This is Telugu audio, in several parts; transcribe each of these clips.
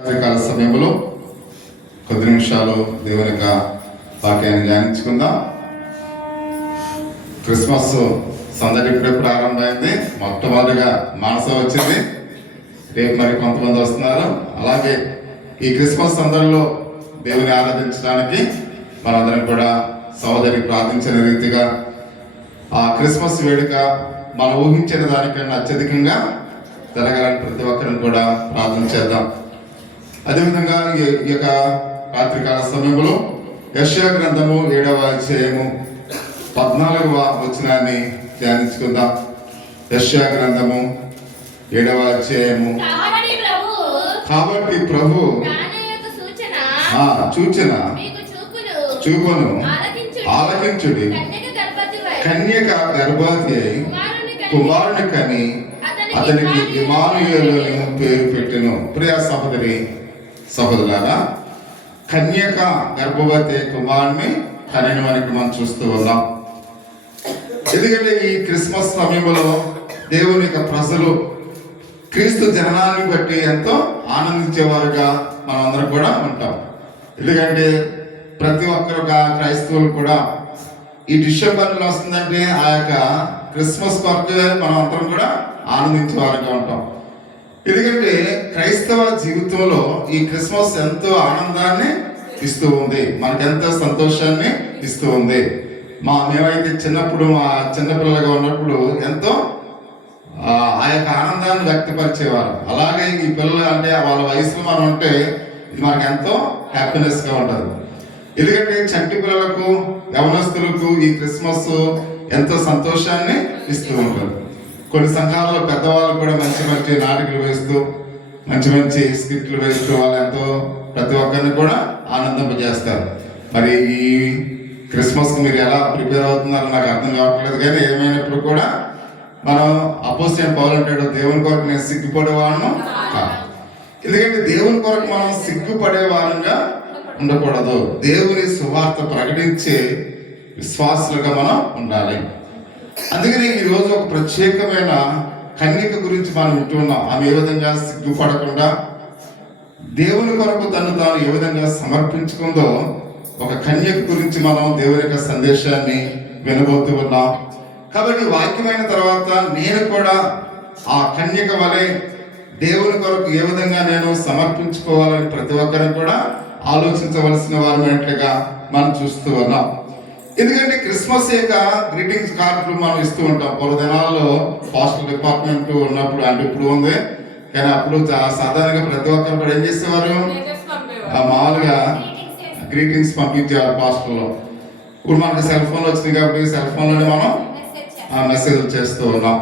రాత్రికాల సమయంలో కొద్ది నిమిషాలు దేవుని యొక్క వాక్యాన్ని ధ్యానించుకుందాం. క్రిస్మస్ సందడి ఇప్పుడే ప్రారంభమైంది. మొట్టమొదటిగా మానస వచ్చింది, రేపు మరి కొంతమంది వస్తున్నారు. అలాగే ఈ క్రిస్మస్ సందడిలో దేవుని ఆరాధించడానికి మనందరం కూడా సహోదరి ప్రార్థించిన రీతిగా ఆ క్రిస్మస్ వేడుక మనం ఊహించిన దానికన్నా అత్యధికంగా జరగాలని ప్రతి ఒక్కరిని కూడా ప్రార్థన చేద్దాం. అదేవిధంగా ఈ యొక్క రాత్రికాల సమయంలో యెషయా గ్రంథము 7వ అధ్యాయము 14వ వచనాన్ని ధ్యానించుకుందాం. యెషయా గ్రంథము 7వ అధ్యాయము. కాబట్టి ప్రభు సూచన చూపును ఆలకించుడి. కన్యక గర్భవతి అయి కుమారుని కని అతనికి ఇమ్మానుయేలు అని పేరు పెట్టెను. ప్రియ సహోదరి సహోదరులారా, కన్యక గర్భవతి కుమారుని కనెను అని మనం చూస్తూ ఉన్నాం. ఎందుకంటే ఈ క్రిస్మస్ సమయంలో దేవుని యొక్క ప్రజలు క్రీస్తు జననాన్ని బట్టి ఎంతో ఆనందించేవారుగా మనం అందరం కూడా ఉంటాం. ఎందుకంటే ప్రతి ఒక్కరు క్రైస్తవులు కూడా ఈ డిసెంబర్లో వస్తుందంటే ఆ యొక్క క్రిస్మస్ కొరకు మనం అందరం కూడా ఆనందించే వారిగా ఉంటాం. ఎందుకంటే క్రైస్తవ జీవితంలో ఈ క్రిస్మస్ ఎంతో ఆనందాన్ని ఇస్తూ ఉంది, మనకెంతో సంతోషాన్ని ఇస్తూ ఉంది. మేమైతే చిన్నప్పుడు మా చిన్నపిల్లలుగా ఉన్నప్పుడు ఎంతో ఆ యొక్క ఆనందాన్ని వ్యక్తపరిచేవారు. అలాగే ఈ పిల్లలు అంటే వాళ్ళ వయసులో మనం ఉంటే ఇది మనకు ఎంతో హ్యాపీనెస్గా ఉంటుంది. ఎందుకంటే చంటి పిల్లలకు యవనస్తులకు ఈ క్రిస్మస్ ఎంతో సంతోషాన్ని ఇస్తూ ఉంటారు. కొన్ని సంఘాలలో పెద్దవాళ్ళు కూడా మంచి మంచి నాటికలు వేస్తూ మంచి మంచి స్క్రిప్ట్లు వేస్తూ వాళ్ళు ఎంతో ప్రతి ఒక్కరిని కూడా ఆనందింపజేస్తారు. మరి ఈ క్రిస్మస్కి మీరు ఎలా ప్రిపేర్ అవుతున్నారో నాకు అర్థం కావట్లేదు. కానీ ఏమైనప్పుడు కూడా మనం అపోజిట్ పౌలు అంటాడు, దేవుని కొరకు నేను సిగ్గుపడేవాళ్ళను కాదు. ఎందుకంటే దేవుని కొరకు మనం సిగ్గుపడే వాళ్ళంగా ఉండకూడదు. దేవుని సువార్త ప్రకటించే విశ్వాసులుగా మనం ఉండాలి. అందుకని ఈరోజు ఒక ప్రత్యేకమైన కన్యక గురించి మనం వింటున్నాం. ఆమె ఏ విధంగా సిగ్గుపడకుండా దేవుని కొరకు తను తాను ఏ విధంగా సమర్పించుకుందో ఒక కన్యక గురించి మనం దేవుని యొక్క సందేశాన్ని వినబోతూ ఉన్నాం. కాబట్టి వాక్యమైన తర్వాత నేను కూడా ఆ కన్యక వలె దేవుని కొరకు ఏ విధంగా నేను సమర్పించుకోవాలని ప్రతి ఒక్కరిని కూడా ఆలోచించవలసిన వారినట్లుగా మనం చూస్తూ ఉన్నాం. ఎందుకంటే క్రిస్మస్ యొక్క గ్రీటింగ్స్ కార్డులు మనం ఇస్తూ ఉంటాం. పలు దినాల్లో పోస్టల్ డిపార్ట్మెంట్ ఉన్నప్పుడు, అంటే ఇప్పుడు ఉంది కానీ అప్పుడు సాధారణంగా ప్రతి ఒక్కరు కూడా ఏం చేసేవారు, మామూలుగా గ్రీటింగ్స్ పంపించేవారు పోస్టల్లో. ఇప్పుడు మనకు సెల్ ఫోన్లు వచ్చినాయి కాబట్టి సెల్ ఫోన్లోనే మనం మెసేజ్లు చేస్తూ ఉన్నాం.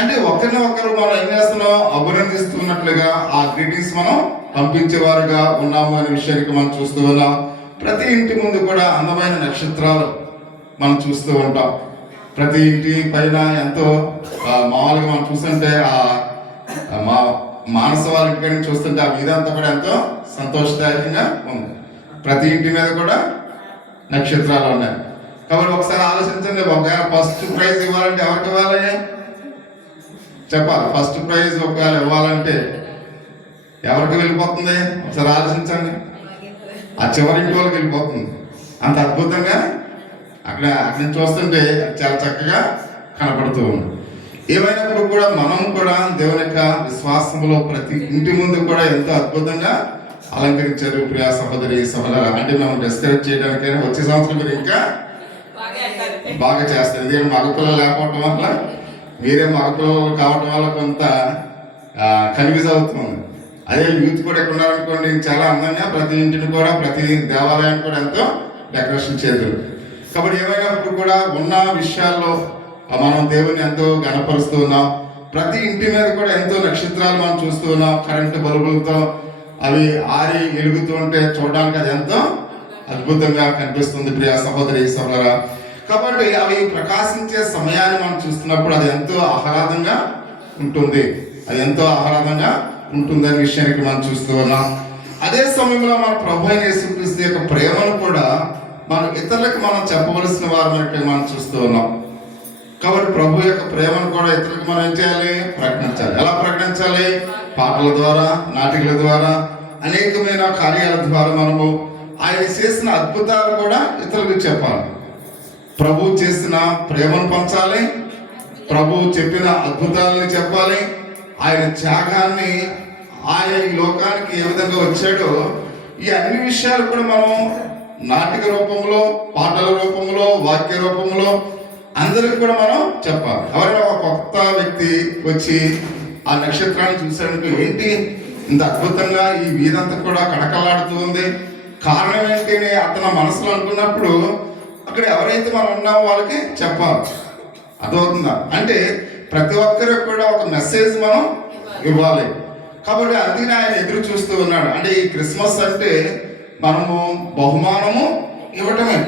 అంటే ఒకరిని ఒకరు మనం ఏం చేస్తున్నాం, అభినందిస్తున్నట్లుగా ఆ గ్రీటింగ్స్ మనం పంపించేవారుగా ఉన్నాము అనే విషయానికి మనం చూస్తూ ఉన్నాం. ప్రతి ఇంటి ముందు కూడా అందమైన నక్షత్రాలు మనం చూస్తూ ఉంటాం. ప్రతి ఇంటి పైన ఎంతో మామూలుగా మనం చూస్తుంటే మా మానస వాళ్ళ ఇంటికి చూస్తుంటే ఆ వీధంతా కూడా ఎంతో సంతోషదాయకంగా ఉంది. ప్రతి ఇంటి మీద కూడా నక్షత్రాలు ఉన్నాయి. కాబట్టి ఒకసారి ఆలోచించండి, ఒకవేళ ఫస్ట్ ప్రైజ్ ఇవ్వాలంటే ఎవరికి ఇవ్వాలి చెప్పాలి. ఫస్ట్ ప్రైజ్ ఒకవేళ ఇవ్వాలంటే ఎవరికి వెళ్ళిపోతుంది ఒకసారి ఆలోచించండి. ఆ చివరింటి వాళ్ళకి వెళ్ళిపోతుంది. అంత అద్భుతంగా అక్కడి నుంచి చూస్తుంటే చాలా చక్కగా కనపడుతూ ఉంది. ఏమైనప్పుడు కూడా మనం కూడా దేవుని యొక్క విశ్వాసంలో ప్రతి ఇంటి ముందు కూడా ఎంతో అద్భుతంగా అలంకరించారు. ప్రియా సహోదరి సహోదరు, అంటే మేము డిస్కరేజ్ చేయడానికైనా వచ్చే సంవత్సరం మీరు ఇంకా బాగా చేస్తారు. ఎందుకంటే మగపిల్లలు లేకపోవటం వల్ల, మీరే మగపిల్లలు కావటం వల్ల కొంత కన్ఫ్యూజ్ అవుతుంది. అదే యూత్ కూడా ఇక్కడ ఉన్నారనుకోండి, చాలా అందంగా ప్రతి ఇంటిని కూడా ప్రతి దేవాలయాన్ని కూడా ఎంతో డెకరేషన్ చేద్దరు. కాబట్టి ఏమైనప్పుడు కూడా ఉన్న విషయాల్లో మనం దేవుని ఎంతో గణపరుస్తూ ఉన్నాం. ప్రతి ఇంటి మీద కూడా ఎంతో నక్షత్రాలు మనం చూస్తూ ఉన్నాం. కరెంటు బల్బులతో అవి ఆరి వెలుగుతూ ఉంటే చూడడానికి అది ఎంతో అద్భుతంగా కనిపిస్తుంది. ప్రియ సహోదరి సహోదరా, కాబట్టి అవి ప్రకాశించే సమయాన్ని మనం చూస్తున్నప్పుడు అది ఎంతో ఆహ్లాదంగా ఉంటుంది. అది ఎంతో ఆహ్లాదంగా ఉంటుందనే విషయానికి మనం చూస్తూ ఉన్నాం. అదే సమయంలో మన ప్రభు అయిన యేసుక్రీస్తు యొక్క ప్రేమను కూడా మనం ఇతరులకు మనం చెప్పవలసిన వారినట్టు మనం చూస్తూ ఉన్నాం. కాబట్టి ప్రభు యొక్క ప్రేమను కూడా ఇతరులకు మనం ఏం చేయాలి, ప్రకటించాలి. ఎలా ప్రకటించాలి? పాటల ద్వారా, నాటికల ద్వారా, అనేకమైన కార్యాల ద్వారా మనము ఆయన చేసిన అద్భుతాలు కూడా ఇతరులకు చెప్పాలి. ప్రభు చేసిన ప్రేమను పంచాలి, ప్రభు చెప్పిన అద్భుతాలని చెప్పాలి, ఆయన త్యాగాన్ని, ఆయన ఈ లోకానికి ఏ విధంగా వచ్చాడో ఈ అన్ని విషయాలు కూడా మనం నాటిక రూపంలో, పాటల రూపంలో, వాక్య రూపంలో అందరికి కూడా మనం చెప్పాలి. ఎవరైనా ఒక కొత్త వ్యక్తి వచ్చి ఆ నక్షత్రాన్ని చూసాడు, ఏంటి ఇంత అద్భుతంగా ఈ వీధంతా కూడా కడకలాడుతూ ఉంది, కారణం ఏంటి అని అతను మనసులో అనుకున్నప్పుడు అక్కడ ఎవరైతే మనం ఉన్నామో వాళ్ళకి చెప్పాలి. అర్థమవుతుందా? అంటే ప్రతి ఒక్కరికి కూడా ఒక మెసేజ్ మనం ఇవ్వాలి. కాబట్టి అందుకని ఆయన ఎదురు చూస్తూ ఉన్నాడు. అంటే ఈ క్రిస్మస్ అంటే మనము బహుమానము ఇవ్వటమే.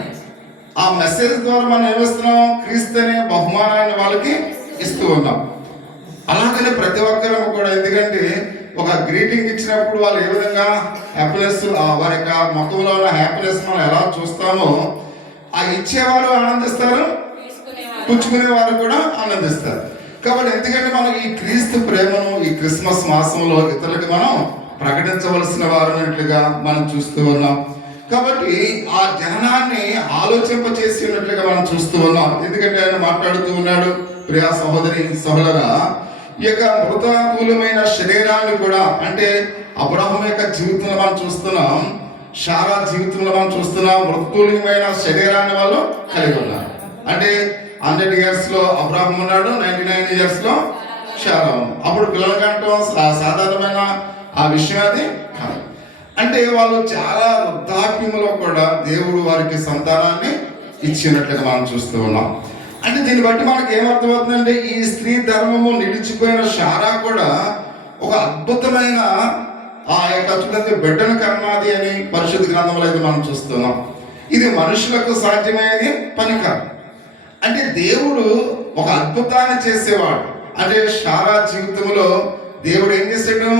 ఆ మెసేజ్ ద్వారా మనం ఏమిస్తున్నాం? క్రీస్తు అనే బహుమానాన్ని వాళ్ళకి ఇస్తూ ఉన్నాం. అలాగనే ప్రతి ఒక్కరూ కూడా, ఎందుకంటే ఒక గ్రీటింగ్ ఇచ్చినప్పుడు వాళ్ళు ఏ విధంగా హ్యాపీనెస్, వారి యొక్క ముఖంలో ఉన్న హ్యాపీనెస్ మనం ఎలా చూస్తామో ఆ ఇచ్చేవారు ఆనందిస్తారు, పుచ్చుకునే వారు కూడా ఆనందిస్తారు. కాబట్టి ఎందుకంటే మనం ఈ క్రీస్తు ప్రేమను ఈ క్రిస్మస్ మాసంలో ఇతరులకు మనం ప్రకటించవలసిన వారన్నట్లుగా మనం చూస్తూ ఉన్నాం. కాబట్టి ఆ జననాన్ని ఆలోచింపచేసినట్లుగా మనం చూస్తూ ఉన్నాం. ఎందుకంటే ఆయన మాట్లాడుతూ ఉన్నాడు, ప్రియా సహోదరి సహోదరా, ఈ యొక్క మృతాకూలమైన శరీరాన్ని కూడా, అంటే అబ్రహాము యొక్క జీవితంలో మనం చూస్తున్నాం, శారా జీవితంలో మనం చూస్తున్నాం, మృతూలమైన శరీరాన్ని వాళ్ళు కలిగి ఉన్నారు. అంటే 100 years లో అబ్రహాము ఉన్నాడు, 99 years లో శారా ఉంది. అప్పుడు పిల్లల కంటం సాధారణమైన ఆ విషయం అది కాదు. అంటే వాళ్ళు చాలా వృద్ధాప్యంలో కూడా దేవుడు వారికి సంతానాన్ని ఇచ్చినట్లుగా మనం చూస్తూ ఉన్నాం. అంటే దీన్ని బట్టి మనకి ఏమర్థమవుతుందంటే ఈ స్త్రీ ధర్మము నిలిచిపోయిన శారా కూడా ఒక అద్భుతమైన ఆ యొక్క చూడండి బిడ్డను కన్నాది అని పరిశుద్ధ గ్రంథంలో అయితే మనం చూస్తున్నాం. ఇది మనుషులకు సాధ్యమయ్యేది పని కాదు. అంటే దేవుడు ఒక అద్భుతాన్ని చేసేవాడు. అంటే శారా జీవితంలో దేవుడు ఏం చేశాడు?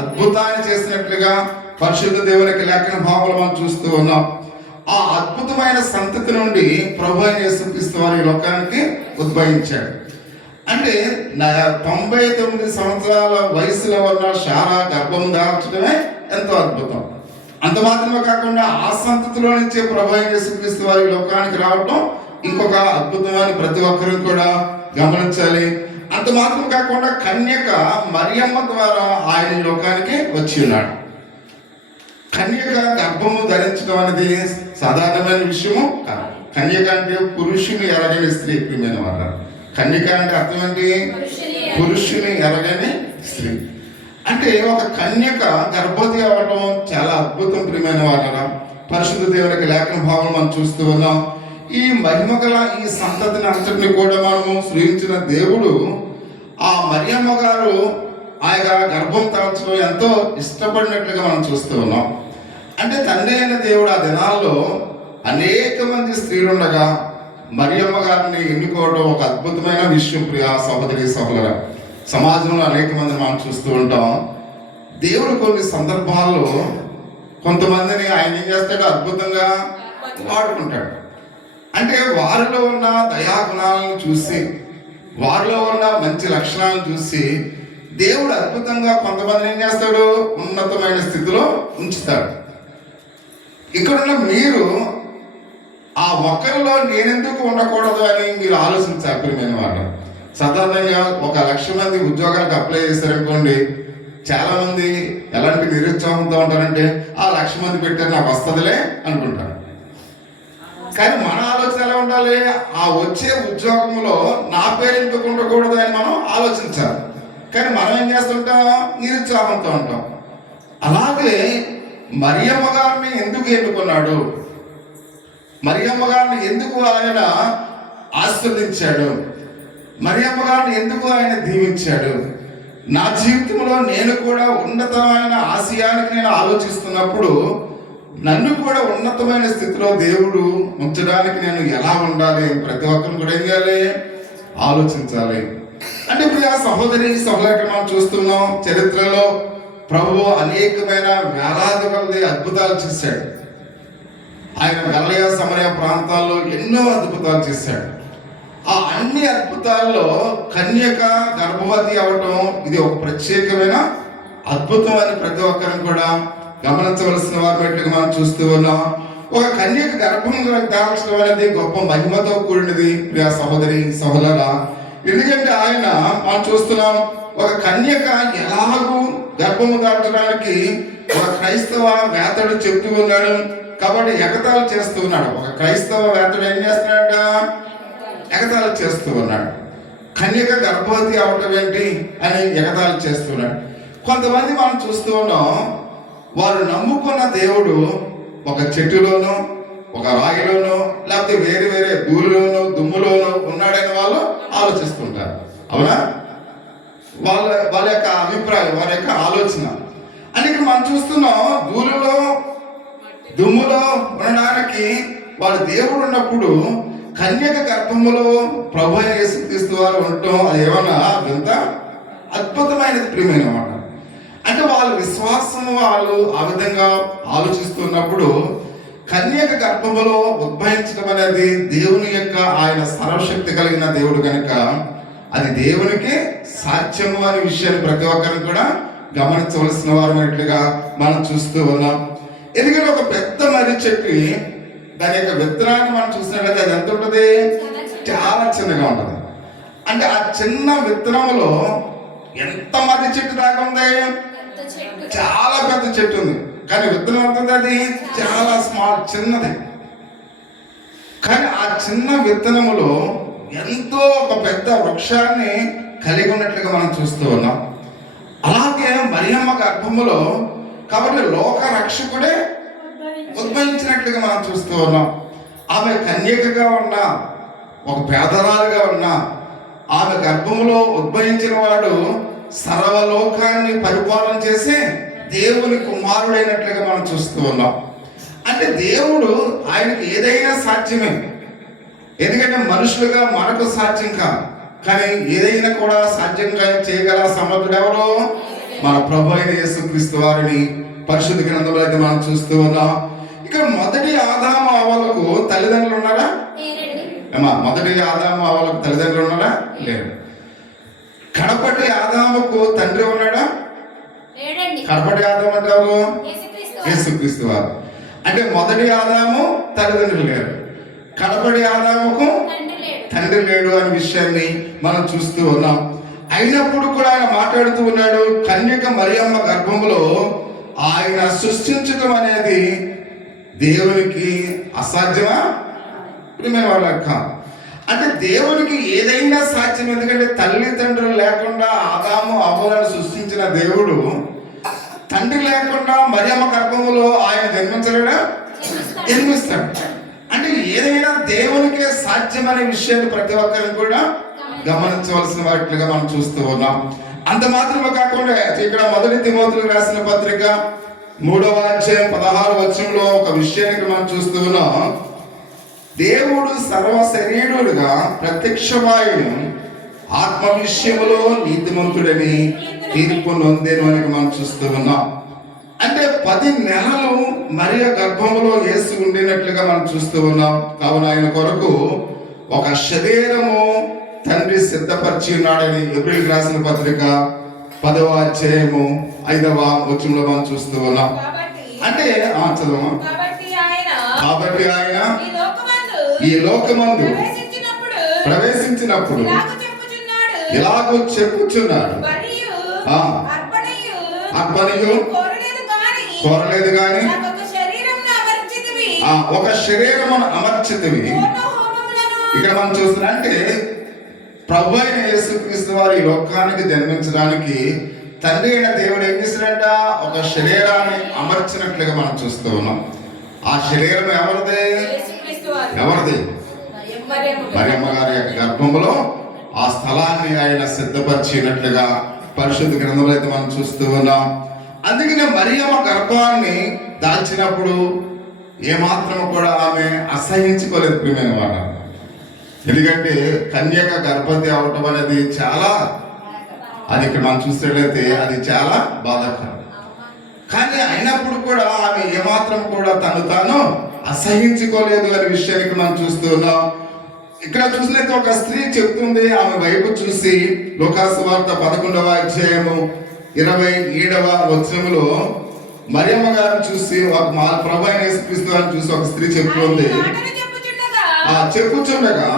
అద్భుతాన్ని చేసినట్లుగా పరిశుద్ధ దేవునికి లేఖన భావంలో మనం చూస్తూ ఉన్నాం. ఆ అద్భుతమైన సంతతి నుండి ప్రభువైన యేసుక్రీస్తు వారి లోకానికి ఉద్భవించాడు. అంటే 99 సంవత్సరాల వయసులో ఉన్న శారా గర్భం దాల్చడమే ఎంతో అద్భుతం. అంత మాత్రమే కాకుండా ఆ సంతతిలో నుంచే ప్రభువైన యేసుక్రీస్తు వారి లోకానికి రావటం ఇంకొక అద్భుతమైన ప్రతి ఒక్కరూ కూడా గమనించాలి. అంత మాత్రం కాకుండా కన్యక మరియమ్మ ద్వారా ఆయన లోకానికి వచ్చి ఉన్నాడు. కన్యక గర్భము ధరించడం అనేది సాధారణమైన విషయము కాదు. కన్యక అంటే పురుషుని ఎరగని స్త్రీ, ప్రియమైన వాళ్ళ. కన్యక అంటే అర్థం ఏంటి? పురుషుని ఎరగని స్త్రీ. అంటే ఒక కన్యక గర్భవతి అవ్వడం చాలా అద్భుతం, ప్రియమైన వాళ్ళ. పరిశుద్ధ దేవునికి లేఖన భావం మనం చూస్తూ ఉన్నాం. ఈ మహిమ గల ఈ సంతతిని అంతటిని కూడా మనము సృజించిన దేవుడు ఆ మరియమ్మ గారు ఆయన గర్భం దాల్చడం ఎంతో ఇష్టపడినట్లుగా మనం చూస్తూ ఉన్నాం. అంటే తండ్రి అయిన దేవుడు ఆ దినాల్లో అనేక మంది స్త్రీలుండగా మరియమ్మ గారిని ఎన్నుకోవడం ఒక అద్భుతమైన విషయం. ప్రియా సహోదరి సహోదర, సమాజంలో అనేక మందిని మనం చూస్తూ ఉంటాం. దేవుడు కొన్ని సందర్భాల్లో కొంతమందిని ఆయన ఏం చేస్తాడు? అద్భుతంగా వాడుకుంటాడు. అంటే వారిలో ఉన్న దయాగుణాలను చూసి, వారిలో ఉన్న మంచి లక్షణాలను చూసి దేవుడు అద్భుతంగా కొంతమందిని ఏం చేస్తాడు? ఉన్నతమైన స్థితిలో ఉంచుతాడు. ఇక్కడున్న మీరు ఆ ఒక్కరిలో నేనెందుకు ఉండకూడదు అని మీరు ఆలోచించాలి, ప్రియమైన వాళ్ళు. సాధారణంగా 1,00,000 మంది ఉద్యోగాలకు అప్లై చేశారనుకోండి, చాలా మంది ఎలాంటి నిరుత్సాహంతో ఉంటారంటే ఆ 1,00,000 మంది పెట్టారు, నాకు వస్తుందిలే అనుకుంటారు. కానీ మన ఆలోచన ఎలా ఉండాలి? ఆ వచ్చే ఉద్యోగంలో నా పేరు ఎందుకు ఉండకూడదు అని మనం ఆలోచించాలి. కానీ మనం ఏం చేస్తుంటాం? నిరుత్సాహంతో ఉంటాం. అలాగే మరియమ్మ గారిని ఎందుకు ఎన్నుకున్నాడు? మరియమ్మ గారిని ఎందుకు ఆయన ఆశీర్వదించాడు? మరియమ్మ గారిని ఎందుకు ఆయన దీవించాడు? నా జీవితంలో నేను కూడా ఉన్నతమైన ఆశయానికి నేను ఆలోచిస్తున్నప్పుడు నన్ను కూడా ఉన్నతమైన స్థితిలో దేవుడు ఉంచడానికి నేను ఎలా ఉండాలి? ప్రతి ఒక్కరు కూడా ఏం చేయాలి? ఆలోచించాలి. అంటే ఇప్పుడు ఆ సహోదరి సహోదరులు మనం చూస్తున్నాం, చరిత్రలో ప్రభువు అనేకమైన వేలాది మంది అద్భుతాలు చేశాడు. ఆయన గలిలయ సమరయ ప్రాంతాల్లో ఎన్నో అద్భుతాలు చేశాడు. ఆ అన్ని అద్భుతాల్లో కన్యక గర్భవతి అవటం ఇది ఒక ప్రత్యేకమైన అద్భుతం అని ప్రతి ఒక్కరిని కూడా గమనించవలసిన వారు పెట్టుగా మనం చూస్తూ ఉన్నాం. ఒక కన్యక గర్భం దాల్చడం అనేది గొప్ప మహిమతో కూడినది ప్రియ సహోదరి సహోదరా. ఎందుకంటే ఆయన మనం చూస్తున్నాం, ఒక కన్యక ఎలాగూ గర్భము దాల్చడానికి ఒక క్రైస్తవ వేతడు చెప్తూ ఉన్నాడు. కాబట్టి ఎగతాళి చేస్తూ ఉన్నాడు. ఒక క్రైస్తవ వేతడు ఏం చేస్తున్నాడ? ఎగతాళి చేస్తూ ఉన్నాడు. కన్యక గర్భవతి అవటం ఏంటి అని ఎగతాళి చేస్తున్నాడు. కొంతమంది మనం చూస్తూ ఉన్నాం, వారు నమ్ముకున్న దేవుడు ఒక చెట్టులోనో ఒక రాయిలోనో లేకపోతే వేరే వేరే భూమిలోనో దుమ్ములోనో ఉన్నాడని వాళ్ళు ఆలోచిస్తుంటారు. అవునా? వాళ్ళ యొక్క అభిప్రాయం, వారి యొక్క ఆలోచన. అని ఇక్కడ మనం చూస్తున్నాం, భూమిలో దుమ్ములో ఉండడానికి వాళ్ళ దేవుడు ఉన్నప్పుడు కన్యక గర్భములో ప్రభు యేసుక్రీస్తు వారు ఉండటం అది ఏమన్నా ఎంత అద్భుతమైనది ప్రియమైన మాట. అంటే వాళ్ళ విశ్వాసం వాళ్ళు ఆ విధంగా ఆలోచిస్తున్నప్పుడు కన్యక గర్భములో ఉద్భవించడం అనేది దేవుని యొక్క ఆయన సర్వశక్తి కలిగిన దేవుడు కనుక అది దేవునికి సాధ్యము అనే విషయాన్ని ప్రతి ఒక్కరిని కూడా గమనించవలసిన వారు మనం చూస్తూ ఉన్నాం. ఎందుకంటే ఒక పెద్ద మర్రి చెట్టు దాని యొక్క విత్తనాన్ని మనం చూసినట్లయితే అది ఎంత ఉంటుంది? చాలా చిన్నగా ఉంటుంది. అంటే ఆ చిన్న విత్తనంలో ఎంత మర్రి చెట్టు దాకా ఉంది? చాలా పెద్ద చెట్టు ఉంది. కానీ విత్తనం అవుతుంది అది చాలా స్మాల్, చిన్నది. కానీ ఆ చిన్న విత్తనములో ఎంతో ఒక పెద్ద వృక్షాన్ని కలిగి ఉన్నట్లుగా మనం చూస్తూ ఉన్నాం. అలాగే మరియమ్మ గర్భములో కాబట్టి లోక రక్షకుడే ఉద్భవించినట్లుగా మనం చూస్తూ ఉన్నాం. ఆమె కన్యకగా ఉన్న, ఒక పేదరాలుగా ఉన్న ఆమె గర్భములో ఉద్భవించిన వాడు సర్వలోకాన్ని పరిపాలన చేసి దేవుని కుమారుడైనట్లుగా మనం చూస్తూ ఉన్నాం. అంటే దేవుడు ఆయనకి ఏదైనా సాధ్యమే. ఎందుకంటే మనుషులుగా మనకు సాధ్యం కాదు, కానీ ఏదైనా కూడా సాధ్యంగా చేయగల సమర్థుడు ఎవరో? మన ప్రభు అయిన యేసుక్రీస్తు వారిని పరిశుద్ధ గ్రంథంలో అయితే మనం చూస్తూ ఉన్నాం. ఇక మొదటి ఆదాము అవ్వలకు తల్లిదండ్రులు ఉన్నారా? మొదటి ఆదాము అవ్వలకు తల్లిదండ్రులు ఉన్నారా? లేరు. కడపటి ఆదాముకు తండ్రి ఉన్నాడా? కడపటి ఆదాము అంటే ఎవరు? యేసుక్రీస్తు వారు. అంటే మొదటి ఆదాము తల్లిదండ్రులు లేరు, కడపటి ఆదాముకు తండ్రి లేడు అనే విషయాన్ని మనం చూస్తూ ఉన్నాం. అయినప్పుడు కూడా ఆయన మాట్లాడుతూ ఉన్నాడు, కన్యక మరియమ్మ గర్భములో ఆయన సృష్టించడం అనేది దేవునికి అసాధ్యమా? ప్రియమైన వాళ్ళ అంటే దేవునికి ఏదైనా సాధ్యం. ఎందుకంటే తల్లిదండ్రులు లేకుండా ఆదాము అవ్వలను సృష్టించిన దేవుడు తండ్రి లేకుండా మరియమ్మ గర్భములో ఆయన జన్మించలేడా? జన్మిస్తాడు. అంటే ఏదైనా దేవునికే సాధ్యం అనే విషయాన్ని ప్రతి ఒక్కరిని కూడా గమనించవలసిన వాటిగా మనం చూస్తూ ఉన్నాం. అంత మాత్రమే కాకుండా ఇక్కడ మొదటి తిమోతికి రాసిన పత్రిక 3వ అధ్యాయం 16వ వచనంలో ఒక విషయానికి మనం చూస్తూ ఉన్నాం. దేవుడు సర్వ శరీరుడుగా ప్రత్యక్షమాయుడు ఆత్మ విషయములో నీతిమంతుడని తీర్పు నొందేను అని మనం చూస్తూ ఉన్నాం. అంటే 10 నెలలు మరియ గర్భములో యేసు ఉండినట్లుగా మనం చూస్తూ ఉన్నాం. కావున ఆయన కొరకు ఒక శరీరము తండ్రి సిద్ధపరిచి ఉన్నాడని ఎబ్రిల్ రాసిన పత్రిక 10వ అధ్యాయము 5వ వచనంలో మనం చూస్తూ ఉన్నాం. అంటే చదవమా. కాబట్టి ఆయన ఈ లోకమందు ప్రవేశించినప్పుడు ఇలాగూ చెప్పుచున్నాడు, అర్పణయు కోరలేదు గాని ఒక శరీరమును అమర్చితివి. ఇక్కడ మనం చూస్తున్నా అంటే ప్రభు అయిన యేసుక్రీస్తు వారు ఈ లోకానికి జన్మించడానికి తండ్రి అయిన దేవుడు ఏం చేశాడంట? ఒక శరీరాన్ని అమర్చినట్లుగా మనం చూస్తూ ఉన్నాం. ఆ శరీరం ఎవరిది? ఎవరిది? మరియమ్మ గారి యొక్క గర్భంలో ఆ స్థలాన్ని ఆయన సిద్ధపరిచినట్లుగా పరిశుద్ధ గ్రంథంలో అయితే మనం చూస్తూ ఉన్నాం. అందుకనే మరియమ్మ గర్భాన్ని దాల్చినప్పుడు ఏమాత్రం కూడా ఆమె అసహించుకోలేదు ప్రియమైన వారు. ఎందుకంటే కన్యక గర్భవతి అవటం అనేది చాలా, అది ఇక్కడ మనం చూసినట్లయితే అది చాలా బాధాకరం. కానీ అయినప్పుడు కూడా ఆమె ఏమాత్రం కూడా తను తాను అసహించుకోలేదు అనే విషయానికి మనం చూస్తూ ఉన్నాం. ఇక్కడ చూసినట్టు ఒక స్త్రీ చెప్తుంది, ఆమె వైపు చూసి లూకాసు వార్త 11వ అధ్యాయము 27వ వచనములో మరియమ్మ గారిని చూసి ఒక మా ప్రభు అయిన యేసుక్రీస్తు వారిని చూసి ఒక స్త్రీ చెప్తుంది, చెప్పుచుండగా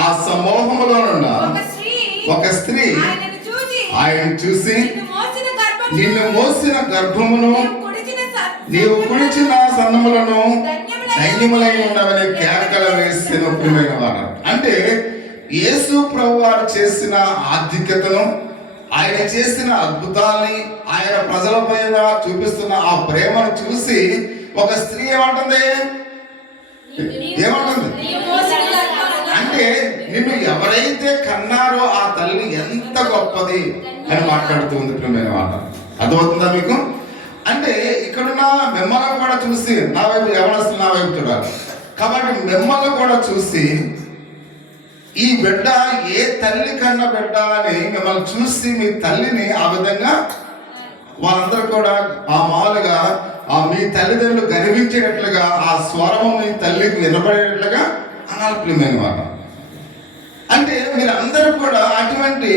ఆ సమూహంలోనున్న ఒక స్త్రీ ఆయన చూసి, నిన్ను మోసిన గర్భమును నీవు కుడిచిన సన్నములను ధన్యములై ఉండవని కేకలు వేసిన ప్రియమైన వారు. అంటే యేసు ప్రభు వారు చేసిన ఆధిక్యతను, ఆయన చేసిన అద్భుతాల్ని, ఆయన ప్రజల పైన చూపిస్తున్న ఆ ప్రేమను చూసి ఒక స్త్రీ ఏమంటుంది? అంటే నిన్ను ఎవరైతే కన్నారో ఆ తల్లి ఎంత గొప్పది అని మాట్లాడుతుంది ప్రియమైన మాట. అర్థమవుతుందా మీకు? అంటే ఇక్కడున్న మిమ్మల్ని కూడా చూసి, నా వైపు యవనస్తులు నా వైపు చూడాలి కాబట్టి మిమ్మల్ని కూడా చూసి, ఈ బిడ్డ ఏ తల్లి కన్న బిడ్డ అని మిమ్మల్ని చూసి మీ తల్లిని ఆ విధంగా వాళ్ళందరూ కూడా ఆ మామూలుగా మీ తల్లిదండ్రులు గర్వించేటట్లుగా ఆ స్వరము మీ తల్లికి వినపడేటట్లుగా అనాలి ప్రియమైన వారు. అంటే మీరందరూ కూడా అటువంటి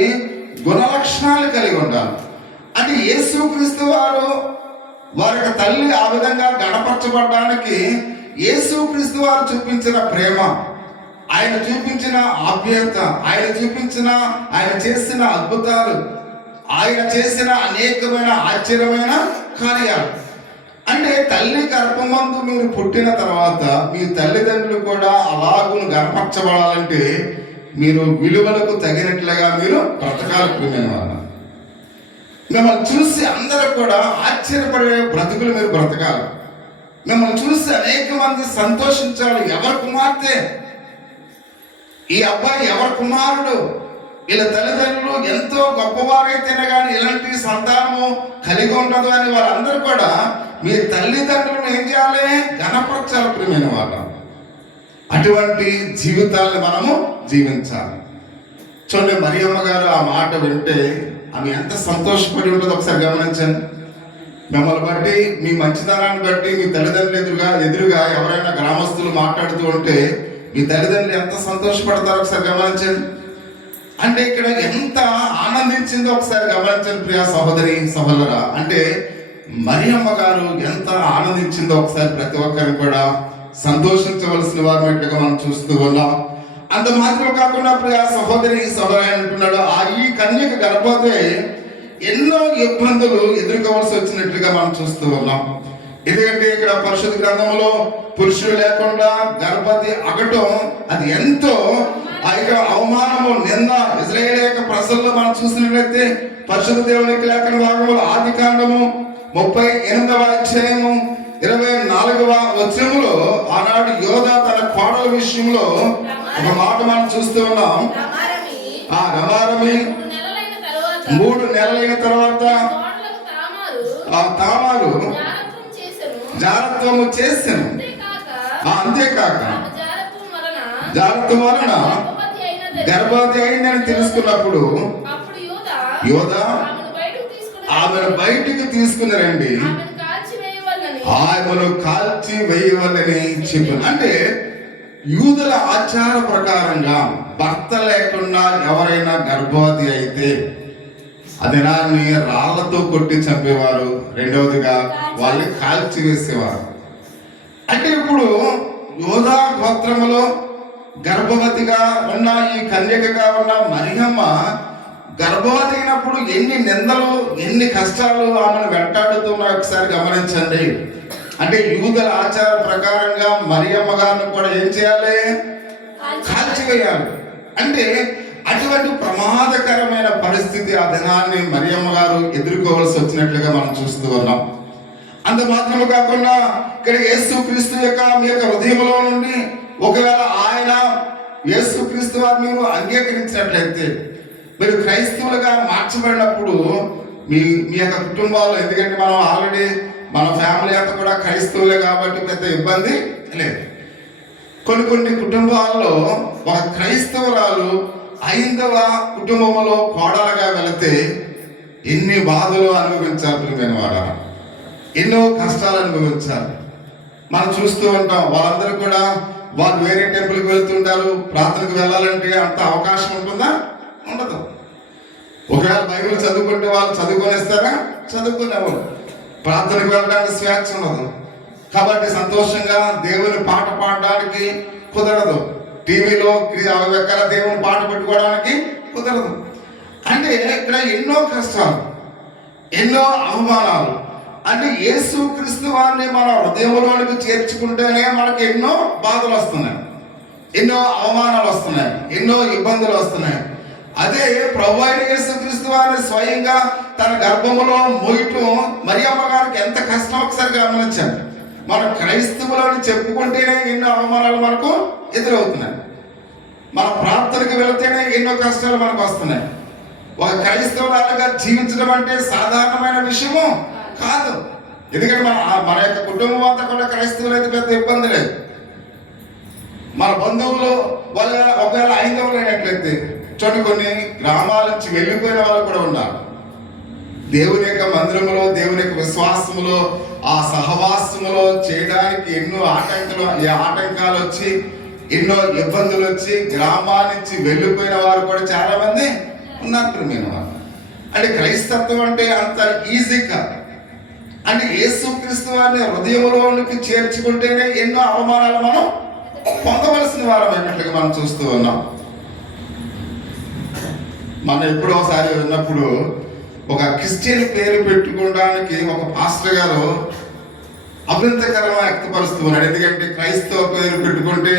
గుణలక్షణాలు కలిగి ఉండాలి. అంటే యేసుక్రీస్తు వారు వారి తల్లి ఆ విధంగా గణపరచబడడానికి యేసుక్రీస్తు వారు చూపించిన ప్రేమ, ఆయన చూపించిన ఆప్యాయత, ఆయన చేసిన అద్భుతాలు, ఆయన చేసిన అనేకమైన ఆశ్చర్యమైన కార్యాలు. అంటే తల్లి గర్భమందు మీరు పుట్టిన తర్వాత మీ తల్లిదండ్రులు కూడా అలాగును గర్భపరచబడాలంటే మీరు విలువలకు తగినట్లుగా మీరు బ్రతకాలి ప్రియమైన వారు. మిమ్మల్ని చూసి అందరూ కూడా ఆశ్చర్యపడే బ్రతుకులు మీరు బ్రతకాలి. మిమ్మల్ని చూసి అనేక మంది సంతోషించాలి. ఎవరి కుమార్తె, ఈ అబ్బాయి ఎవరి కుమారుడు, వీళ్ళ తల్లిదండ్రులు ఎంతో గొప్పవారైతేనే కానీ ఇలాంటి సంతానము కలిగి ఉండదు అని వాళ్ళందరూ కూడా మీ తల్లిదండ్రులను ఏం చేయాలి? ఘనపరచాలి ప్రియమైన వాళ్ళ. అటువంటి జీవితాలను మనము జీవించాలి. చూడండి, మరియమ్మ గారు ఆ మాట వింటే ఆమె ఎంత సంతోషపడి ఉంటుందో ఒకసారి గమనించండి. మిమ్మల్ని బట్టి, మీ మంచితనాన్ని బట్టి మీ తల్లిదండ్రులు ఎదురుగా ఎవరైనా గ్రామస్తులు మాట్లాడుతూ ఉంటే మీ తల్లిదండ్రులు ఎంత సంతోషపడతారో ఒకసారి గమనించండి. అంటే ఇక్కడ ఎంత ఆనందించిందో ఒకసారి గమనించండి ప్రియా సహోదరి సహోదరా. అంటే మరియమ్మ గారు ఎంత ఆనందించిందో ఒకసారి ప్రతి ఒక్కరిని కూడా సంతోషించవలసిన వారిగా మనం చూస్తూ ఉన్నాం. అంత మాత్రం కాకుండా ప్రియా సహోదరి సహోదరి అంటున్నాడు, ఈ కన్యక గర్భవతి ఎన్నో ఇబ్బందులు ఎదుర్కోవాల్సి వచ్చినట్లుగా మనం చూస్తూ ఉన్నాం. ఎందుకంటే ఇక్కడ పరిశుద్ధ గ్రంథంలో పురుషుడు లేకుండా గర్భవతి అగటం అది ఎంతో అవమానము, నింద. ఇశ్రాయేలు యొక్క ప్రజల్లో మనం చూసినట్లయితే పరిశుద్ధ దేవునికి లేఖన భాగంలో ఆదికాండము 38వ అధ్యాయము 24వ వచనములో ఆనాడు యోధా తన కోడల విషయంలో ఒక మాట మనం చూస్తూ ఉన్నాం. ఆ రమారమి 3 నెలలైన తర్వాత ఆ తామారు జారత్వము చేసెను. అంతేకాక జారత్వం వలన గర్భవతి అయిందని తెలుసుకున్నప్పుడు యోధా ఆమెను బయటికి తీసుకుని రండి, ఆమెను కాల్చి వేయవలని చెప్పాను. అంటే యూదుల ఆచార ప్రకారంగా భర్త లేకుండా ఎవరైనా గర్భవతి అయితే అదినాన్ని రాళ్లతో కొట్టి చంపేవారు. రెండవదిగా వాళ్ళని కాల్చి వేసేవారు. అంటే ఇప్పుడు యోధా గోత్రములో గర్భవతిగా ఉన్న ఈ కన్యకగా ఉన్న మరియమ్మ గర్భవతి అయినప్పుడు ఎన్ని నిందలు, ఎన్ని కష్టాలు ఆమెను వెంటాడుతున్నా ఒకసారి గమనించండి. అంటే యూదుల ఆచార ప్రకారంగా మరియమ్మ గారిని కూడా ఏం చేయాలి? కాల్చివేయాలి. అంటే అటువంటి ప్రమాదకరమైన పరిస్థితి ఆ దినాన్ని మరియమ్మ గారు ఎదుర్కోవాల్సి వచ్చినట్లుగా మనం చూస్తూ ఉన్నాం. అంత మాత్రమే కాకుండా ఇక్కడ యేసుక్రీస్తు యొక్క మీ యొక్క హృదయంలో నుండి ఒకవేళ ఆయన యేసుక్రీస్తు వారు మీరు అంగీకరించినట్లయితే, మీరు క్రైస్తవులుగా మార్చబడినప్పుడు మీ యొక్క కుటుంబాల్లో, ఎందుకంటే మనం ఆల్రెడీ మన ఫ్యామిలీ అంతా కూడా క్రైస్తవులే కాబట్టి పెద్ద ఇబ్బంది లేదు. కొన్ని కుటుంబాల్లో ఒక క్రైస్తవురాలు ఐదవ కుటుంబంలో కోడలుగా వెళితే ఎన్ని బాధలు అనుభవించాలి వాడ, ఎన్నో కష్టాలు అనుభవించాలి. మనం చూస్తూ ఉంటాం. వాళ్ళందరూ కూడా వాళ్ళు వేరే టెంపుల్కి వెళ్తుంటారు. ప్రార్థనకు వెళ్ళాలంటే అంత అవకాశం ఉంటుందా? ఉండదు. ఒకవేళ బైబిల్ చదువుకుంటే వాళ్ళు చదువుకొనేస్తారా? చదువుకునేవాళ్ళు. ప్రార్థనకు వెళ్ళడానికి స్వేచ్ఛ ఉండదు. కాబట్టి సంతోషంగా దేవుని పాట పాడడానికి కుదరదు. టీవీలో రకరకాల దేవుని పాట పెట్టుకోవడానికి కుదరదు. అంటే ఇక్కడ ఎన్నో కష్టాలు, ఎన్నో అవమానాలు. అంటే యేసుక్రీస్తు వారిని మన హృదయంలోనికి చేర్చుకుంటేనే మనకు ఎన్నో బాధలు వస్తున్నాయి, ఎన్నో అవమానాలు వస్తున్నాయి, ఎన్నో ఇబ్బందులు వస్తున్నాయి. అదే ప్రభు అయిన యేసుక్రీస్తు వారిని స్వయంగా తన గర్భములో మోయటం మరియమ్మ గారికి ఎంత కష్టం ఒకసారి గమనించాను. మన క్రైస్తవులని చెప్పుకుంటేనే ఎన్నో అవమానాలు మనకు ఎదురవుతున్నాయి. మన ప్రార్థనకు వెళితేనే ఎన్నో కష్టాలు మనకు వస్తున్నాయి. ఒక క్రైస్తవులుగా జీవించడం అంటే సాధారణమైన విషయము కాదు. ఎందుకంటే మన యొక్క కుటుంబం అంతా కూడా క్రైస్తవులు అయితే పెద్ద ఇబ్బంది లేదు. మన బంధువులు వాళ్ళ ఒకవేళ ఐదవులు అయినట్లయితే కొన్ని గ్రామాల నుంచి వెళ్ళిపోయిన వాళ్ళు కూడా ఉన్నారు. దేవుని యొక్క మందిరములో, దేవుని యొక్క విశ్వాసములో, ఆ సహవాసములో చేయడానికి ఎన్నో ఆటంకాలు వచ్చి, ఎన్నో ఇబ్బందులు వచ్చి గ్రామాల నుంచి వెళ్ళిపోయిన వారు కూడా చాలా మంది ఉన్నారు. అంటే క్రైస్తత్వం అంటే అంత ఈజీ కాదు. అంటే యేసుక్రీస్తు వారిని హృదయంలోనికి చేర్చుకుంటేనే ఎన్నో అవమానాలు మనం పొందవలసిన వారం అయినట్లుగా మనం చూస్తూ ఉన్నాం. మనం ఎప్పుడో ఒకసారి విన్నప్పుడు ఒక క్రిస్టియన్ పేరు పెట్టుకోవడానికి ఒక పాస్టర్ గారు అభ్యంతరకరంగా వ్యక్తపరుస్తూ ఉన్నాడు. ఎందుకంటే క్రైస్తవ పేరు పెట్టుకుంటే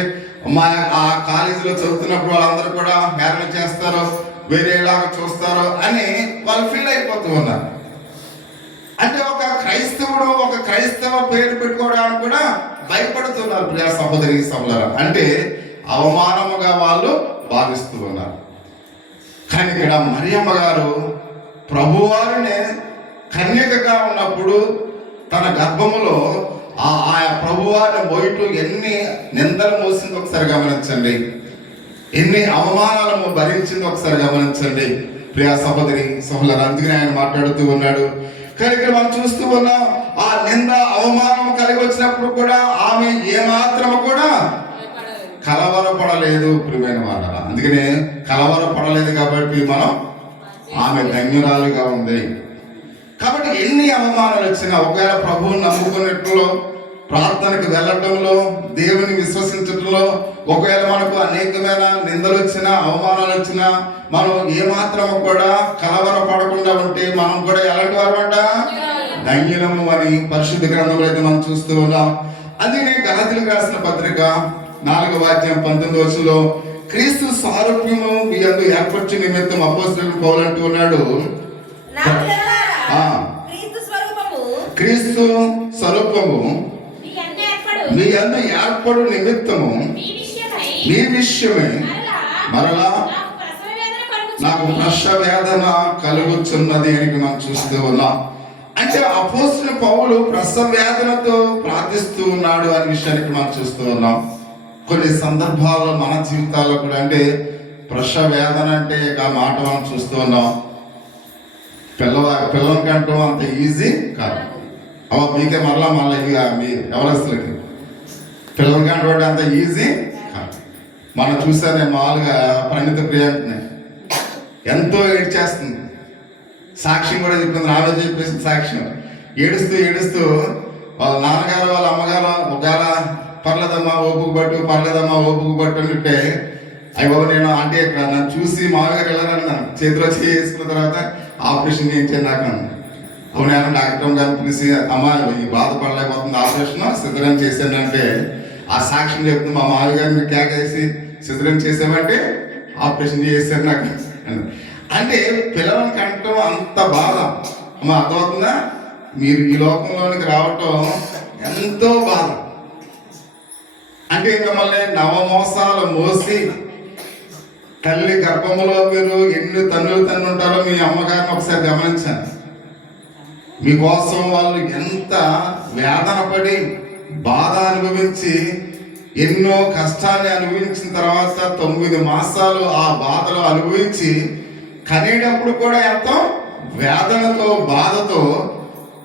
ఆ కాలేజీలో చదువుతున్నప్పుడు వాళ్ళందరూ కూడా హేళన చేస్తారు, వేరేలాగా చూస్తారు అని వాళ్ళు ఫీల్ అయిపోతూ ఉన్నారు. అంటే ఒక క్రైస్తవుడు ఒక క్రైస్తవ పేరు పెట్టుకోవడానికి కూడా భయపడుతున్నారు ప్రియ సహోదరి సహోదరు. అంటే అవమానముగా వాళ్ళు భావిస్తూ ఉన్నారు. కానీ ఇక్కడ మరియమ్మ గారు ప్రభువారిని కన్యకగా ఉన్నప్పుడు తన గర్భములో ఆయా ప్రభువారిని మోయటూ ఎన్ని నిందలు మోసింది ఒకసారి గమనించండి, ఎన్ని అవమానాలను భరించింది ఒకసారి గమనించండి ప్రియా సహోదరి సహోదరు. అందుకని ఆయన మాట్లాడుతూ ఉన్నాడు. కానీ ఇక్కడ మనం చూస్తూ ఉన్నాం, ఆ నింద అవమానం కలిగి వచ్చినప్పుడు కూడా ఆమె ఏమాత్రము కూడా కలవరపడలేదు ప్రియమైన వాళ్ళ. అందుకనే కలవరపడలేదు కాబట్టి మనం ఆమె ధన్యురాలుగా ఉంది. కాబట్టి ఎన్ని అవమానాలు వచ్చినా ఒకవేళ ప్రభువుని నమ్ముకున్నట్లో, ప్రార్థనకు వెళ్ళటంలో, దేవుని విశ్వసించటంలో ఒకవేళ మనకు అనేకమైన నిందలు వచ్చినా అవమానాలు వచ్చినా మనం ఏమాత్రము కూడా కలవరపడకుండా ఉంటే మనం కూడా ఎలాంటి వారు అంట ధన్యులము అని పరిశుద్ధ గ్రంథంలో అయితే మనం చూస్తూ ఉన్నాం. అందుకనే గలతీయులకు రాసిన పత్రిక 4వ అధ్యాయం 19వ వచనంలో క్రీస్తు సారూప్యము మీ యందు ఏర్పరచు నిమిత్తం అపోస్తలుడు పౌలు అంటూ ఉన్నాడు, క్రీస్తు స్వరూపము మీ యందు ఏర్పడు నిమిత్తము మీ విషయమై మరలా నాకు ప్రసవ వేదన కలుగుతున్నది అని మనం చూస్తూ ఉన్నాం. అంటే అపోస్తలుడు పౌలు ప్రసవ వేదనతో ప్రార్థిస్తూ ఉన్నాడు అనే విషయానికి మనం చూస్తూ ఉన్నాం. కొన్ని సందర్భాల్లో మన జీవితాల్లో కూడా అంటే ప్రసవ వేదన అంటే ఆ మాట మనం చూస్తూ ఉన్నాం. పిల్లలకంటూ అంత ఈజీ కాదు. మీకే మరలా మీ ఎవరస్తులకి పిల్లలకంటూ అంత ఈజీ కాదు. మనం చూసానే మామూలుగా పరిణిత ప్రియాంకని ఎంతో ఏడ్చేస్తుంది. సాక్ష్యం కూడా చెప్పింది, నా రోజు చెప్పేసింది సాక్ష్యం. ఏడుస్తూ వాళ్ళ నాన్నగారు వాళ్ళ అమ్మగారు ఒకవేళ పర్లేదమ్మా ఓపుకు పట్టు అంటే అయ్యో నేను అంటే ఇక్కడ నన్ను చూసి మామగారు వెళ్ళారన్నాను. చేతిలో చేసుకున్న తర్వాత ఆపరేషన్ చేయించాను నాకు. అవును డాక్టర్ గారిని పిలిచి అమ్మ ఈ బాధపడలేకపోతుంది, ఆపరేషన్ సిద్ధం చేశానంటే ఆ సాక్ష్యం చెప్తుంది. మా మామయ్య గారిని కేకేసి సిద్ధం చేసామంటే ఆపరేషన్ చేశారు నాకు. అంటే పిల్లలకి అంటాం అంత బాధ. అమ్మ అర్థమవుతుందా? మీరు ఈ లోకంలోనికి రావటం ఎంతో బాధ. అంటే మిమ్మల్ని నవమోసాలు మోసి తల్లి గర్భములో మీరు ఎన్ని తన్నులు ఉంటారో మీ అమ్మగారిని ఒకసారి గమనించాను. మీకోసం వాళ్ళు ఎంత వేదన పడి బాధ అనుభవించి ఎన్నో కష్టాన్ని అనుభవించిన తర్వాత 9 మాసాలు ఆ బాధలు అనుభవించి కనేటప్పుడు కూడా ఎంతో వేదనతో బాధతో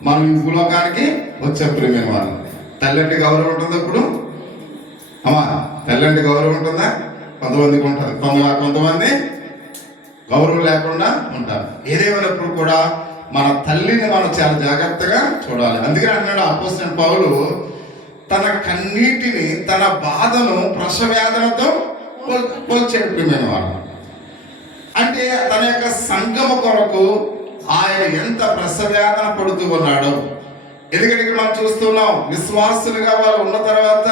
మనం ఈ భూలోకానికి వచ్చే ప్రేమైన వాళ్ళు. తల్లంటే గౌరవం ఉంటుంది. ఇప్పుడు అమ్మా తల్లంటే గౌరవం ఉంటుందా? కొంతమందికి ఉంటుంది, కొంతమంది గౌరవం లేకుండా ఉంటారు. ఏదేమైనప్పుడు కూడా మన తల్లిని మనం చాలా జాగ్రత్తగా చూడాలి. అందుకని అంటున్నాడు అపోస్తలుడైన పౌలు, తన కన్నీటిని, తన బాధను ప్రసవవేదనతో పోల్చాడు ప్రియమైన వారు. అంటే తన యొక్క సంఘము కొరకు ఆయన ఎంత ప్రసవేదన పడుతూ ఉన్నాడు. ఎందుకంటే ఇక్కడ మనం చూస్తున్నాం, విశ్వాసులుగా వాళ్ళు ఉన్న తర్వాత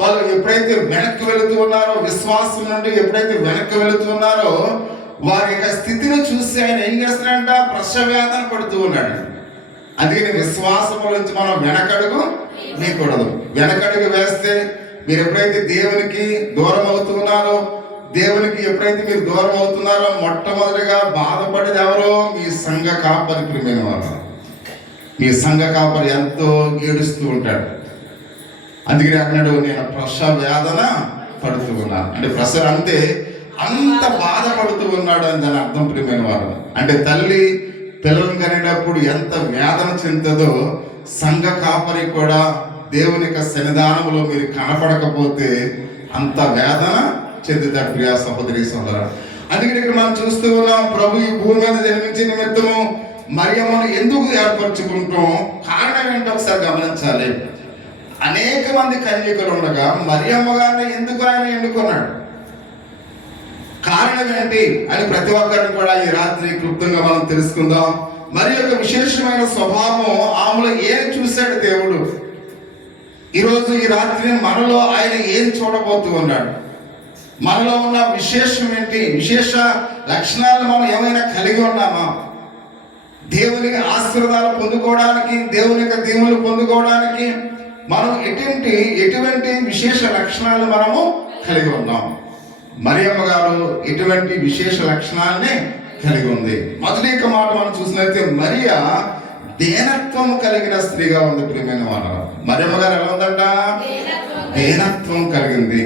వాళ్ళు ఎప్పుడైతే వెనక్కి వెళుతూ ఉన్నారో, విశ్వాసం నుండి ఎప్పుడైతే వెనక్కి వెళుతూ ఉన్నారో, వారి యొక్క స్థితిని చూసి ఆయన ఏం చేస్తున్నాడంట, ప్రసవేదన పడుతూ ఉన్నాడు. అందుకని విశ్వాసము నుంచి మనం వెనకడుగు వేయకూడదు. వెనకడుగు వేస్తే మీరు ఎప్పుడైతే దేవునికి దూరం అవుతున్నారో, దేవునికి ఎప్పుడైతే మీరు దూరం అవుతున్నారో, మొట్టమొదటిగా బాధపడేది ఎవరో, మీ సంఘ కాపరి ప్రియమైన వారు. మీ సంఘ కాపరి ఎంతో ఏడుస్తూ ఉంటాడు. అందుకని అన్నాడు, నేను ప్రసవ వేదన పడుతూ ఉన్నాను. అంటే ప్రసవ అంటే అంత బాధపడుతూ ఉన్నాడు అని దాని అర్థం ప్రియమైన వారు. అంటే తల్లి పిల్లలను కనేటప్పుడు ఎంత వేదన చెందుతుందో, సంఘ కాపరి కూడా దేవుని యొక్క సన్నిధానంలో మీరు కనపడకపోతే అంత వేదన చెందుతాడు ప్రియా సహోదరి సహోదర. అందుకని ఇక్కడ మనం చూస్తూ ఉన్నాం, ప్రభు ఈ భూమి మీద జన్మించే నిమిత్తము మరియమ్మను ఎందుకు ఏర్పరచుకుంటాం, కారణం ఏంటో ఒకసారి గమనించాలి. అనేక మంది కన్యకలు ఉండగా మరియమ్మ గారిని ఎందుకు ఆయన ఎన్నుకున్నాడు, కారణం ఏంటి అని ప్రతి ఒక్కరిని కూడా ఈ రాత్రి క్లుప్తంగా మనం తెలుసుకుందాం. మరి యొక్క విశేషమైన స్వభావం ఆమెలో ఏం చూశాడు దేవుడు, ఈరోజు ఈ రాత్రి మనలో ఆయన ఏం చూడబోతూ ఉన్నాడు, మనలో ఉన్న విశేషం ఏంటి, విశేష లక్షణాలు మనం ఏమైనా కలిగి ఉన్నామా, దేవునికి ఆశీర్వాదాలు పొందుకోవడానికి, దేవుని యొక్క దీవులు పొందుకోవడానికి మనం ఎటువంటి విశేష లక్షణాలు మనము కలిగి ఉన్నాం. మరియమ్మ గారు ఎటువంటి విశేష లక్షణాలని కలిగి ఉంది. మొదటి మాట మనం చూసినట్లయితే మరియా దేనత్వం కలిగిన స్త్రీగా ఉంది ప్రియమైన వారు. మరియమ్మ గారు ఎలా ఉందంట, దేనత్వం కలిగింది.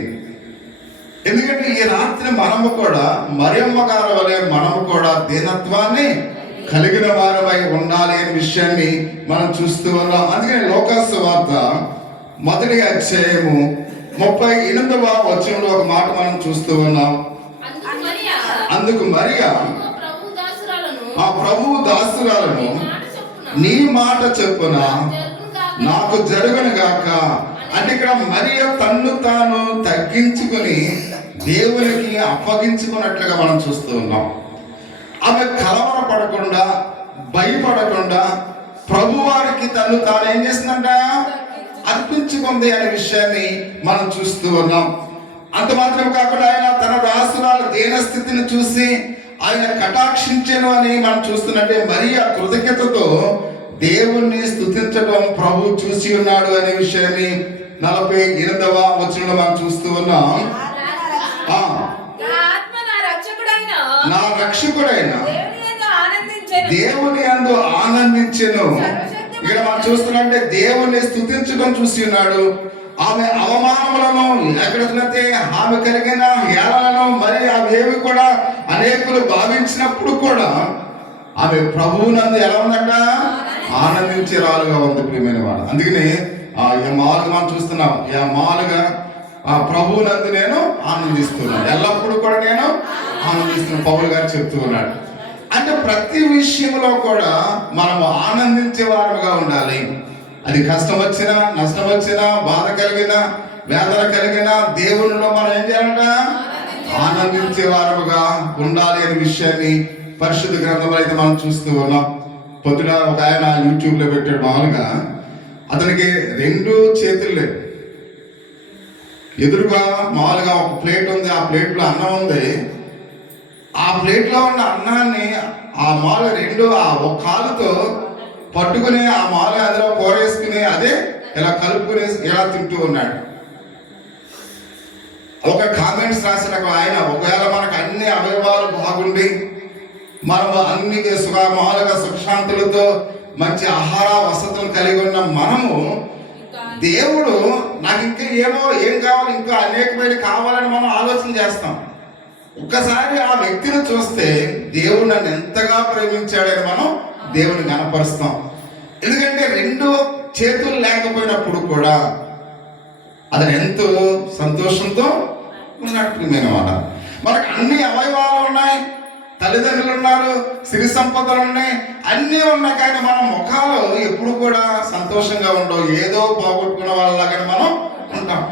ఎందుకంటే ఈ రాత్రి మనము కూడా మరియమ్మ గారు వలె మనము కూడా దీనత్వాన్ని కలిగిన వారమై ఉండాలి అనే విషయాన్ని మనం చూస్తూ ఉన్నాం. అందుకని లోకాసు సువార్త 1వ అధ్యాయము 38వ వచనంలో ఒక మాట మనం చూస్తూ ఉన్నాం. అందుకు మరియా ఆ ప్రభువు దాసురాలను నీ మాట చెప్పున నాకు జరుగును గాక. అంటే ఇక్కడ మరియా తన్ను తాను తగ్గించుకుని దేవునికి అప్పగించుకున్నట్లుగా మనం చూస్తూ ఉన్నాం. ఆమె కలవరపడకుండా, భయపడకుండా ప్రభువారికి తను తాను ఏం చేసిందంట, అర్పించుకుంది అనే విషయాన్ని మనం చూస్తూ ఉన్నాం. అంత మాత్రం కాకుండా ఆయన తన దాసురాల దీన స్థితిని చూసి ఆయన కటాక్షించెను అని మనం చూస్తున్నట్టే మరియా కృతజ్ఞతతో దేవుణ్ణి స్తుతించడం ప్రభు చూసి ఉన్నాడు అనే విషయాన్ని 48వ వచనంలో మనం చూస్తూ ఉన్నాం. నా రక్షకుడైన దేవుని యందు ఆనందించెను. ఇక్కడ మనం చూస్తున్నట్టే దేవుణ్ణి స్తుతించడం చూసి ఉన్నాడు. ఆమె అవమానములను, ఎక్కడైతే ఆమె కలిగిన హేళనలను, మరి అవేవి కూడా అనేకులు భావించినప్పుడు కూడా ఆమె ప్రభువునందు ఎలా ఉందంట, ఆనందించే రాలుగా ఉంది ప్రియమైన వాడు. అందుకని మామూలుగా మనం చూస్తున్నాం, మామూలుగా ప్రభువునందు నేను ఆనందిస్తున్నాను, ఎల్లప్పుడూ కూడా నేను ఆనందిస్తున్నాను పౌలు గారు చెప్తూ ఉన్నాడు. అంటే ప్రతి విషయంలో కూడా మనము ఆనందించే వారముగా ఉండాలి. అది కష్టం వచ్చినా, నష్టం వచ్చినా, బాధ కలిగినా, వేదన కలిగినా దేవునిలో మనం ఏం చేయాలంట, ఆనందించే వారముగా ఉండాలి అనే విషయాన్ని పరిశుద్ధ గ్రంథంలో అయితే మనం చూస్తూ ఉన్నాం. పొద్దున ఒక ఆయన యూట్యూబ్లో పెట్టాడు, మామూలుగా అతనికి 2 చేతులు లేవు. ఎదురుగా మామూలుగా ఒక ప్లేట్ ఉంది, ఆ ప్లేట్లో అన్నం ఉంది. ఆ ప్లేట్లో ఉన్న అన్నాన్ని ఆ మామూలుగా ఒక కాలుతో పట్టుకుని ఆ మామూలుగా అందులో కూర వేసుకుని అదే ఇలా కలుపుకుని ఇలా తింటూ ఉన్నాడు. ఒక కామెంట్స్ రాసిన ఆయన, ఒకవేళ మనకు అన్ని అవయవాలు బాగుండి మనము అన్ని మామూలుగా సుఖశాంతులతో మంచి ఆహార వసతులు కలిగి ఉన్న మనము, దేవుడు నాకు ఇంకా ఏం కావాలి, ఇంకా అనేకమైన కావాలని మనం ఆలోచన చేస్తాం. ఒక్కసారి ఆ వ్యక్తిని చూస్తే దేవుడు నన్ను ఎంతగా ప్రేమించాడని మనం దేవుని కనపరుస్తాం. ఎందుకంటే 2 చేతులు లేకపోయినప్పుడు కూడా అతను ఎంతో సంతోషంతో ఉన్నట్టు. మనకు అన్ని అవయవాలు ఉన్నాయి, తల్లిదండ్రులు ఉన్నారు, సిరి సంపదలు ఉన్నాయి, అన్నీ ఉన్నాయి, కానీ మన ముఖాలు ఎప్పుడు కూడా సంతోషంగా ఉండవు. ఏదో పోగొట్టుకున్న వాళ్ళలాగానే మనం ఉంటాం.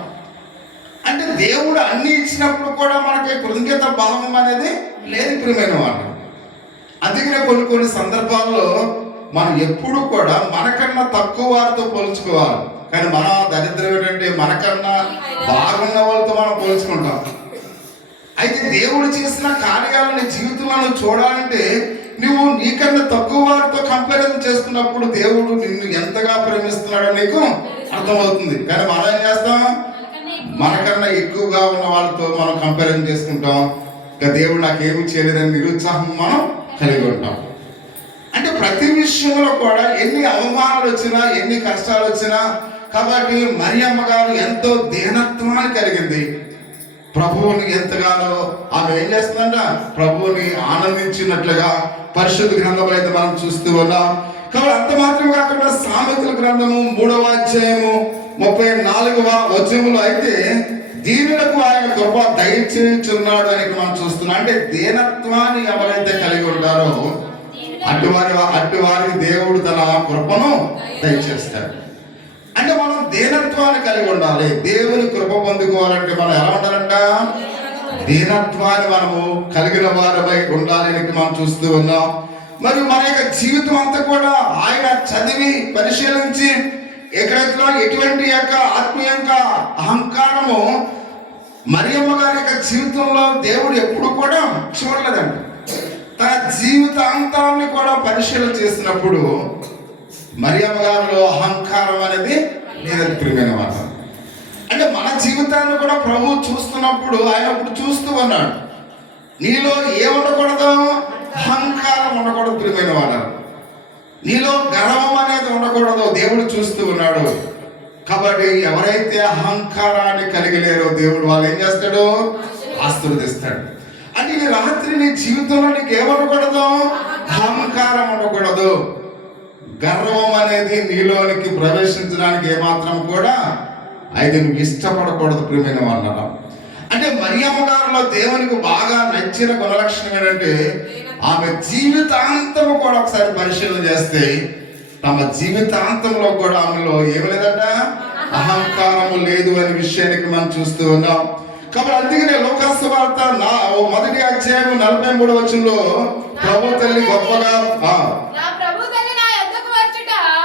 అంటే దేవుడు అన్ని ఇచ్చినప్పుడు కూడా మనకి కృతజ్ఞత భావం అనేది లేదు ప్రియమైన వాళ్ళు. అందుకనే కొన్ని సందర్భాల్లో మనం ఎప్పుడు కూడా మనకన్నా తక్కువ వారితో పోల్చుకోవాలి. కానీ మన దరిద్రం ఏంటంటే మనకన్నా బాగున్న వాళ్ళతో మనం పోల్చుకుంటాం. అయితే దేవుడు చేసిన కార్యాలని జీవితంలో చూడాలంటే నువ్వు నీకన్నా తక్కువ వారితో కంపారిజన్ చేసుకున్నప్పుడు దేవుడు నిన్ను ఎంతగా ప్రేమిస్తున్నాడో నీకు అర్థమవుతుంది. కానీ మనం ఏం చేస్తాం? మనకన్నా ఎక్కువగా ఉన్న వాళ్ళతో మనం కంపారిజన్ చేసుకుంటాం. ఇక దేవుడు నాకేమి చేయలేదని నిరుత్సాహం మనం కలిగి ఉంటాం. అంటే ప్రతి విషయంలో కూడా ఎన్ని అవమానాలు వచ్చినా, ఎన్ని కష్టాలు వచ్చినా, కాబట్టి మరియమ్మ గారు ఎంతో దీనత్వాన్ని కలిగింది. ప్రభువుని ఎంతగానో ఆమె ఏం చేస్తుందంట? ప్రభువుని ఆనందించినట్లుగా పరిశుద్ధ గ్రంథంలో అయితే మనం చూస్తూ ఉన్నాం. కాబట్టి అంత మాత్రం కాకుండా సామెతల గ్రంథము 3వ అధ్యాయము 34వ వచనములో అయితే దీనులకు ఆయన కృప దయచేయుచున్నాడు అని మనం చూస్తున్నాం. అంటే దీనత్వాన్ని ఎవరైతే కలిగి ఉంటారో అటువారికి దేవుడు తన కృపను దయచేస్తాడు. అంటే మనం దీనత్వాన్ని కలిగి ఉండాలి. దేవుని కృప పొందుకోవాలంటే మనం ఎలా ఉండాలంట? దీనత్వాన్ని మనము కలిగిన వారమై ఉండాలని మనం చూస్తూ ఉన్నాం. మరియు మన యొక్క జీవితం అంతా కూడా ఆయన చదివి పరిశీలించి ఎక్కడెక్కడ ఎటువంటి యొక్క ఆత్మీయంగా అహంకారము మరియమ్మ గారి యొక్క జీవితంలో దేవుడు ఎప్పుడు కూడా చూడలేదండి. తన జీవితాంతాన్ని కూడా పరిశీలన చేసినప్పుడు మరియమ్మ గారిలో అహంకారం అనేది లేదని ప్రియమైన మాట. అంటే మన జీవితాన్ని కూడా ప్రభువు చూస్తున్నప్పుడు ఆయన ఇప్పుడు చూస్తూ ఉన్నాడు. నీలో ఏముండకూడదు? అహంకారం ఉండకూడదు ప్రియమైన వాడు. నీలో గర్వం అనేది ఉండకూడదు. దేవుడు చూస్తూ ఉన్నాడు. కాబట్టి ఎవరైతే అహంకారాన్ని కలిగి లేరో దేవుడు వాళ్ళు ఏం చేస్తాడు? ఆశీర్వదిస్తాడు. అంటే ఈ రాత్రి నీ జీవితంలో నీకు ఏముండకూడదు? అహంకారం ఉండకూడదు. గర్వం అనేది నీలోనికి ప్రవేశించడానికి ఏమాత్రం కూడా అయితే నువ్వు ఇష్టపడకూడదు ప్రియమైన వాళ్ళ. అంటే మరియమ్మ గారిలో దేవునికి బాగా నచ్చిన గుణలక్షణం ఏంటంటే ఆమె జీవితాంతము కూడా ఒకసారి పరిశీలన చేస్తే తమ జీవితాంతంలో కూడా ఆమెలో ఏమి లేదంట? అహంకారము లేదు అనే విషయానికి మనం చూస్తూ ఉన్నాం. కాబట్టి అందుకనే లోకాసు వార్త 1వ అధ్యాయం 43వ వచనంలో ప్రభు తల్లి గొప్పగా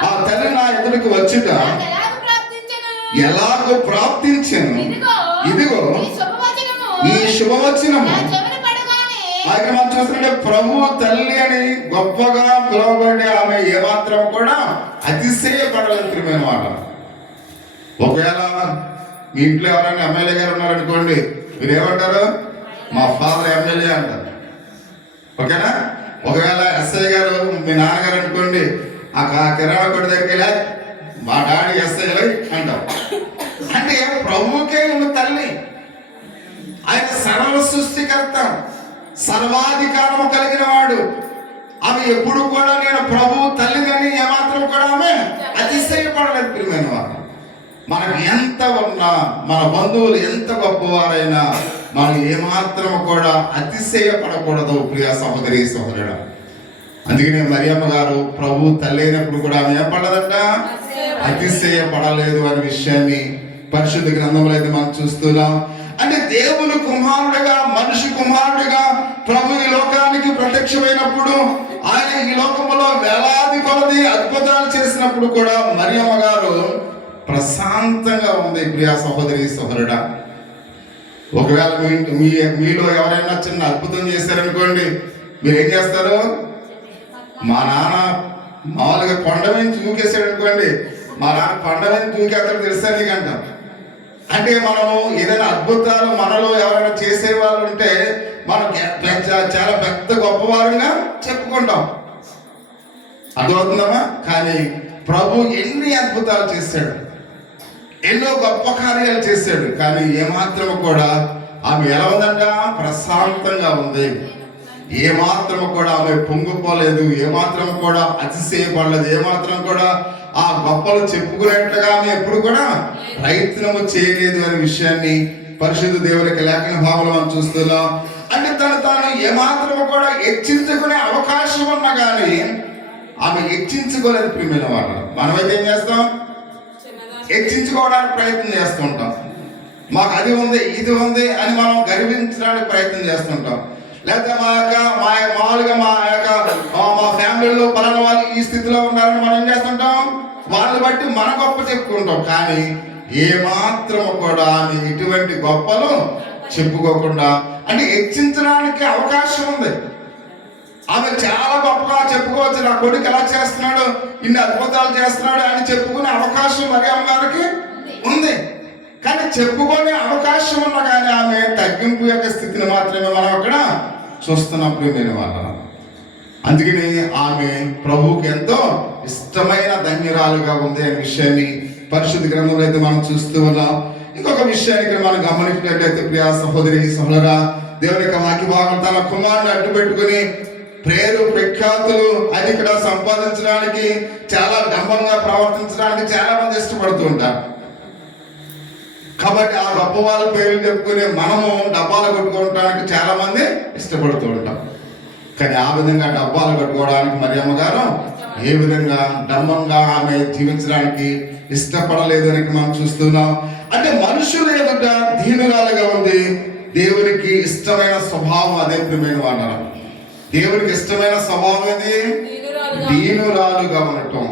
ఆ తల్లి నా ఎదురుకు వచ్చుట ఎలాగో ప్రాప్తించను, ఇదిగో ఈ శుభవచనము ఆయన మనం చూస్తుంటే ప్రభు తల్లి అని గొప్పగా పిలువబడి ఆమె ఏమాత్రం కూడా అతిశయపడలేదు మాట. ఒకవేళ మీ ఇంట్లో ఎవరైనా ఎమ్మెల్యే గారు ఉన్నారనుకోండి, మీరు ఏమంటారు? మా ఫాదర్ ఎమ్మెల్యే అంటారు. ఓకేనా? ఒకవేళ ఎస్ఐ గారు మీ నాన్నగారు అనుకోండి, ఆ కిరాణా కొట్టు దగ్గరికి వెళ్ళా మా డాడీ ఎస్ఐ అంటారు. అంటే ప్రభువుకే ఉన్న తల్లి, ఆయన సర్వ సృష్టికర్త, సర్వాధికారము కలిగిన వాడు. ఆమె ఎప్పుడు కూడా నేను ప్రభు తల్లిదని ఏమాత్రం కూడా ఆమె అతిశయపడలేదు ప్రియమైన వారు. మనకు ఎంత ఉన్నా, మన బంధువులు ఎంత గొప్పవారైనా మనం ఏమాత్రం కూడా అతిశయపడకూడదు ప్రియ సహోదరి సహోదరుడు. అందుకనే మరియమ్మ గారు ప్రభు తల్లి అయినప్పుడు కూడా ఆమె ఏం పడదంట? అతిశయపడలేదు అనే విషయాన్ని పరిశుద్ధ గ్రంథంలో అయితే మనం చూస్తున్నాం. అంటే దేవుని కుమారుడిగా, మనిషి కుమారుడిగా ప్రభు ఈ లోకానికి ప్రత్యక్షమైనప్పుడు ఆయన ఈ లోకంలో వేలాది కొలది అద్భుతాలు చేసినప్పుడు కూడా మరియమ్మ గారు ప్రశాంతంగా ఉంది ప్రియా సహోదరి సహోదరుడా. ఒకవేళ మీలో ఎవరైనా చిన్న అద్భుతం చేశారనుకోండి, మీరు ఏం చేస్తారు? మా నాన్న మామూలుగా కొండ మీద దూకేసాడు అనుకోండి, మా నాన్న కొండ మీద దూకేస్తాడు తెలుసా నీకంట. అంటే మనము ఏదైనా అద్భుతాలు మనలో ఎవరైనా చేసే వాళ్ళు ఉంటే మనం చాలా పెద్ద గొప్పవారంగా చెప్పుకుంటాం. అర్థమవుతుందమ్మా? కానీ ప్రభు ఎన్ని అద్భుతాలు చేశాడు, ఎన్నో గొప్ప కార్యాలు చేశాడు. కానీ ఏమాత్రం కూడా ఆమె ఎలా ఉందంట? ప్రశాంతంగా ఉంది. ఏమాత్రం కూడా ఆమె పొంగిపోలేదు, ఏమాత్రం కూడా అతిశయపడలేదు, ఏమాత్రం కూడా ఆ గొప్పలు చెప్పుకునేట్లుగా ఆమె ఎప్పుడు కూడా ప్రయత్నము చేయలేదు అనే విషయాన్ని పరిశుద్ధ దేవునికి లేఖన భావంలో మనం చూస్తున్నాం. అంటే తను ఏమాత్రం కూడా హెచ్చించుకునే అవకాశం ఉన్నా కానీ ఆమె హెచ్చించుకోలేదు ప్రియమైన వాళ్ళు. మనమైతే ఏం చేస్తాం? హెచ్చించుకోవడానికి ప్రయత్నం చేస్తూ ఉంటాం. మాకు అది ఉంది ఇది ఉంది అని మనం గర్వించడానికి ప్రయత్నం చేస్తుంటాం. లేకపోతే మా ఫ్యామిలీలో పలానా వాళ్ళు ఈ స్థితిలో ఉన్నారని మనం ఏం చేస్తుంటాం? వాళ్ళని బట్టి మన గొప్ప చెప్పుకుంటాం. కానీ ఏమాత్రం కూడా ఆమె ఇటువంటి గొప్పలు చెప్పుకోకుండా, అంటే హెచ్చించడానికి అవకాశం ఉంది. ఆమె చాలా గొప్పగా చెప్పుకోవచ్చు, నా కొడుకు ఎలా చేస్తున్నాడు, ఇన్ని అద్భుతాలు చేస్తున్నాడు అని చెప్పుకునే అవకాశం మరియమ్మ గారికి ఉంది. కానీ చెప్పుకునే అవకాశం ఉన్నా కానీ ఆమె తగ్గింపు యొక్క స్థితిని మాత్రమే మనం అక్కడ చూస్తున్నాం ప్రియమైన వాళ్ళ. అందుకని ఆమె ప్రభువుకి ఎంతో ఇష్టమైన ధన్యురాలుగా ఉంది అనే విషయాన్ని పరిశుద్ధ గ్రంథంలో అయితే మనం చూస్తూ ఉన్నాం. ఇంకొక విషయానికి మనం గమనించినట్లయితే ప్రియా సహోదరి సహోదరా, దేవుని యొక్క వాక్య భాగం తన కుమారుని అడ్డు పెట్టుకుని పేరు ప్రఖ్యాతులు అది ఇక్కడ సంపాదించడానికి, చాలా డంబంగా ప్రవర్తించడానికి చాలా మంది ఇష్టపడుతూ ఉంటారు. కాబట్టి ఆ గొప్ప వాళ్ళ పేర్లు చెప్పుకుని మనము డబ్బాలు కొట్టుకోవడానికి చాలా మంది ఇష్టపడుతూ ఉంటాం. కానీ ఆ విధంగా డబ్బాలు కట్టుకోవడానికి మరియమ్మ గారు ఏ విధంగా డంబంగా ఆమె జీవించడానికి ఇష్టపడలేదు అని మనం చూస్తున్నాం. అంటే మనుషులు ఎదుట దీనురాలుగా ఉంది. దేవునికి ఇష్టమైన స్వభావం అదే ప్రియమైన వాళ్ళ. దేవునికి ఇష్టమైన స్వభావం ఏది? దీనురాలుగా ఉండటం.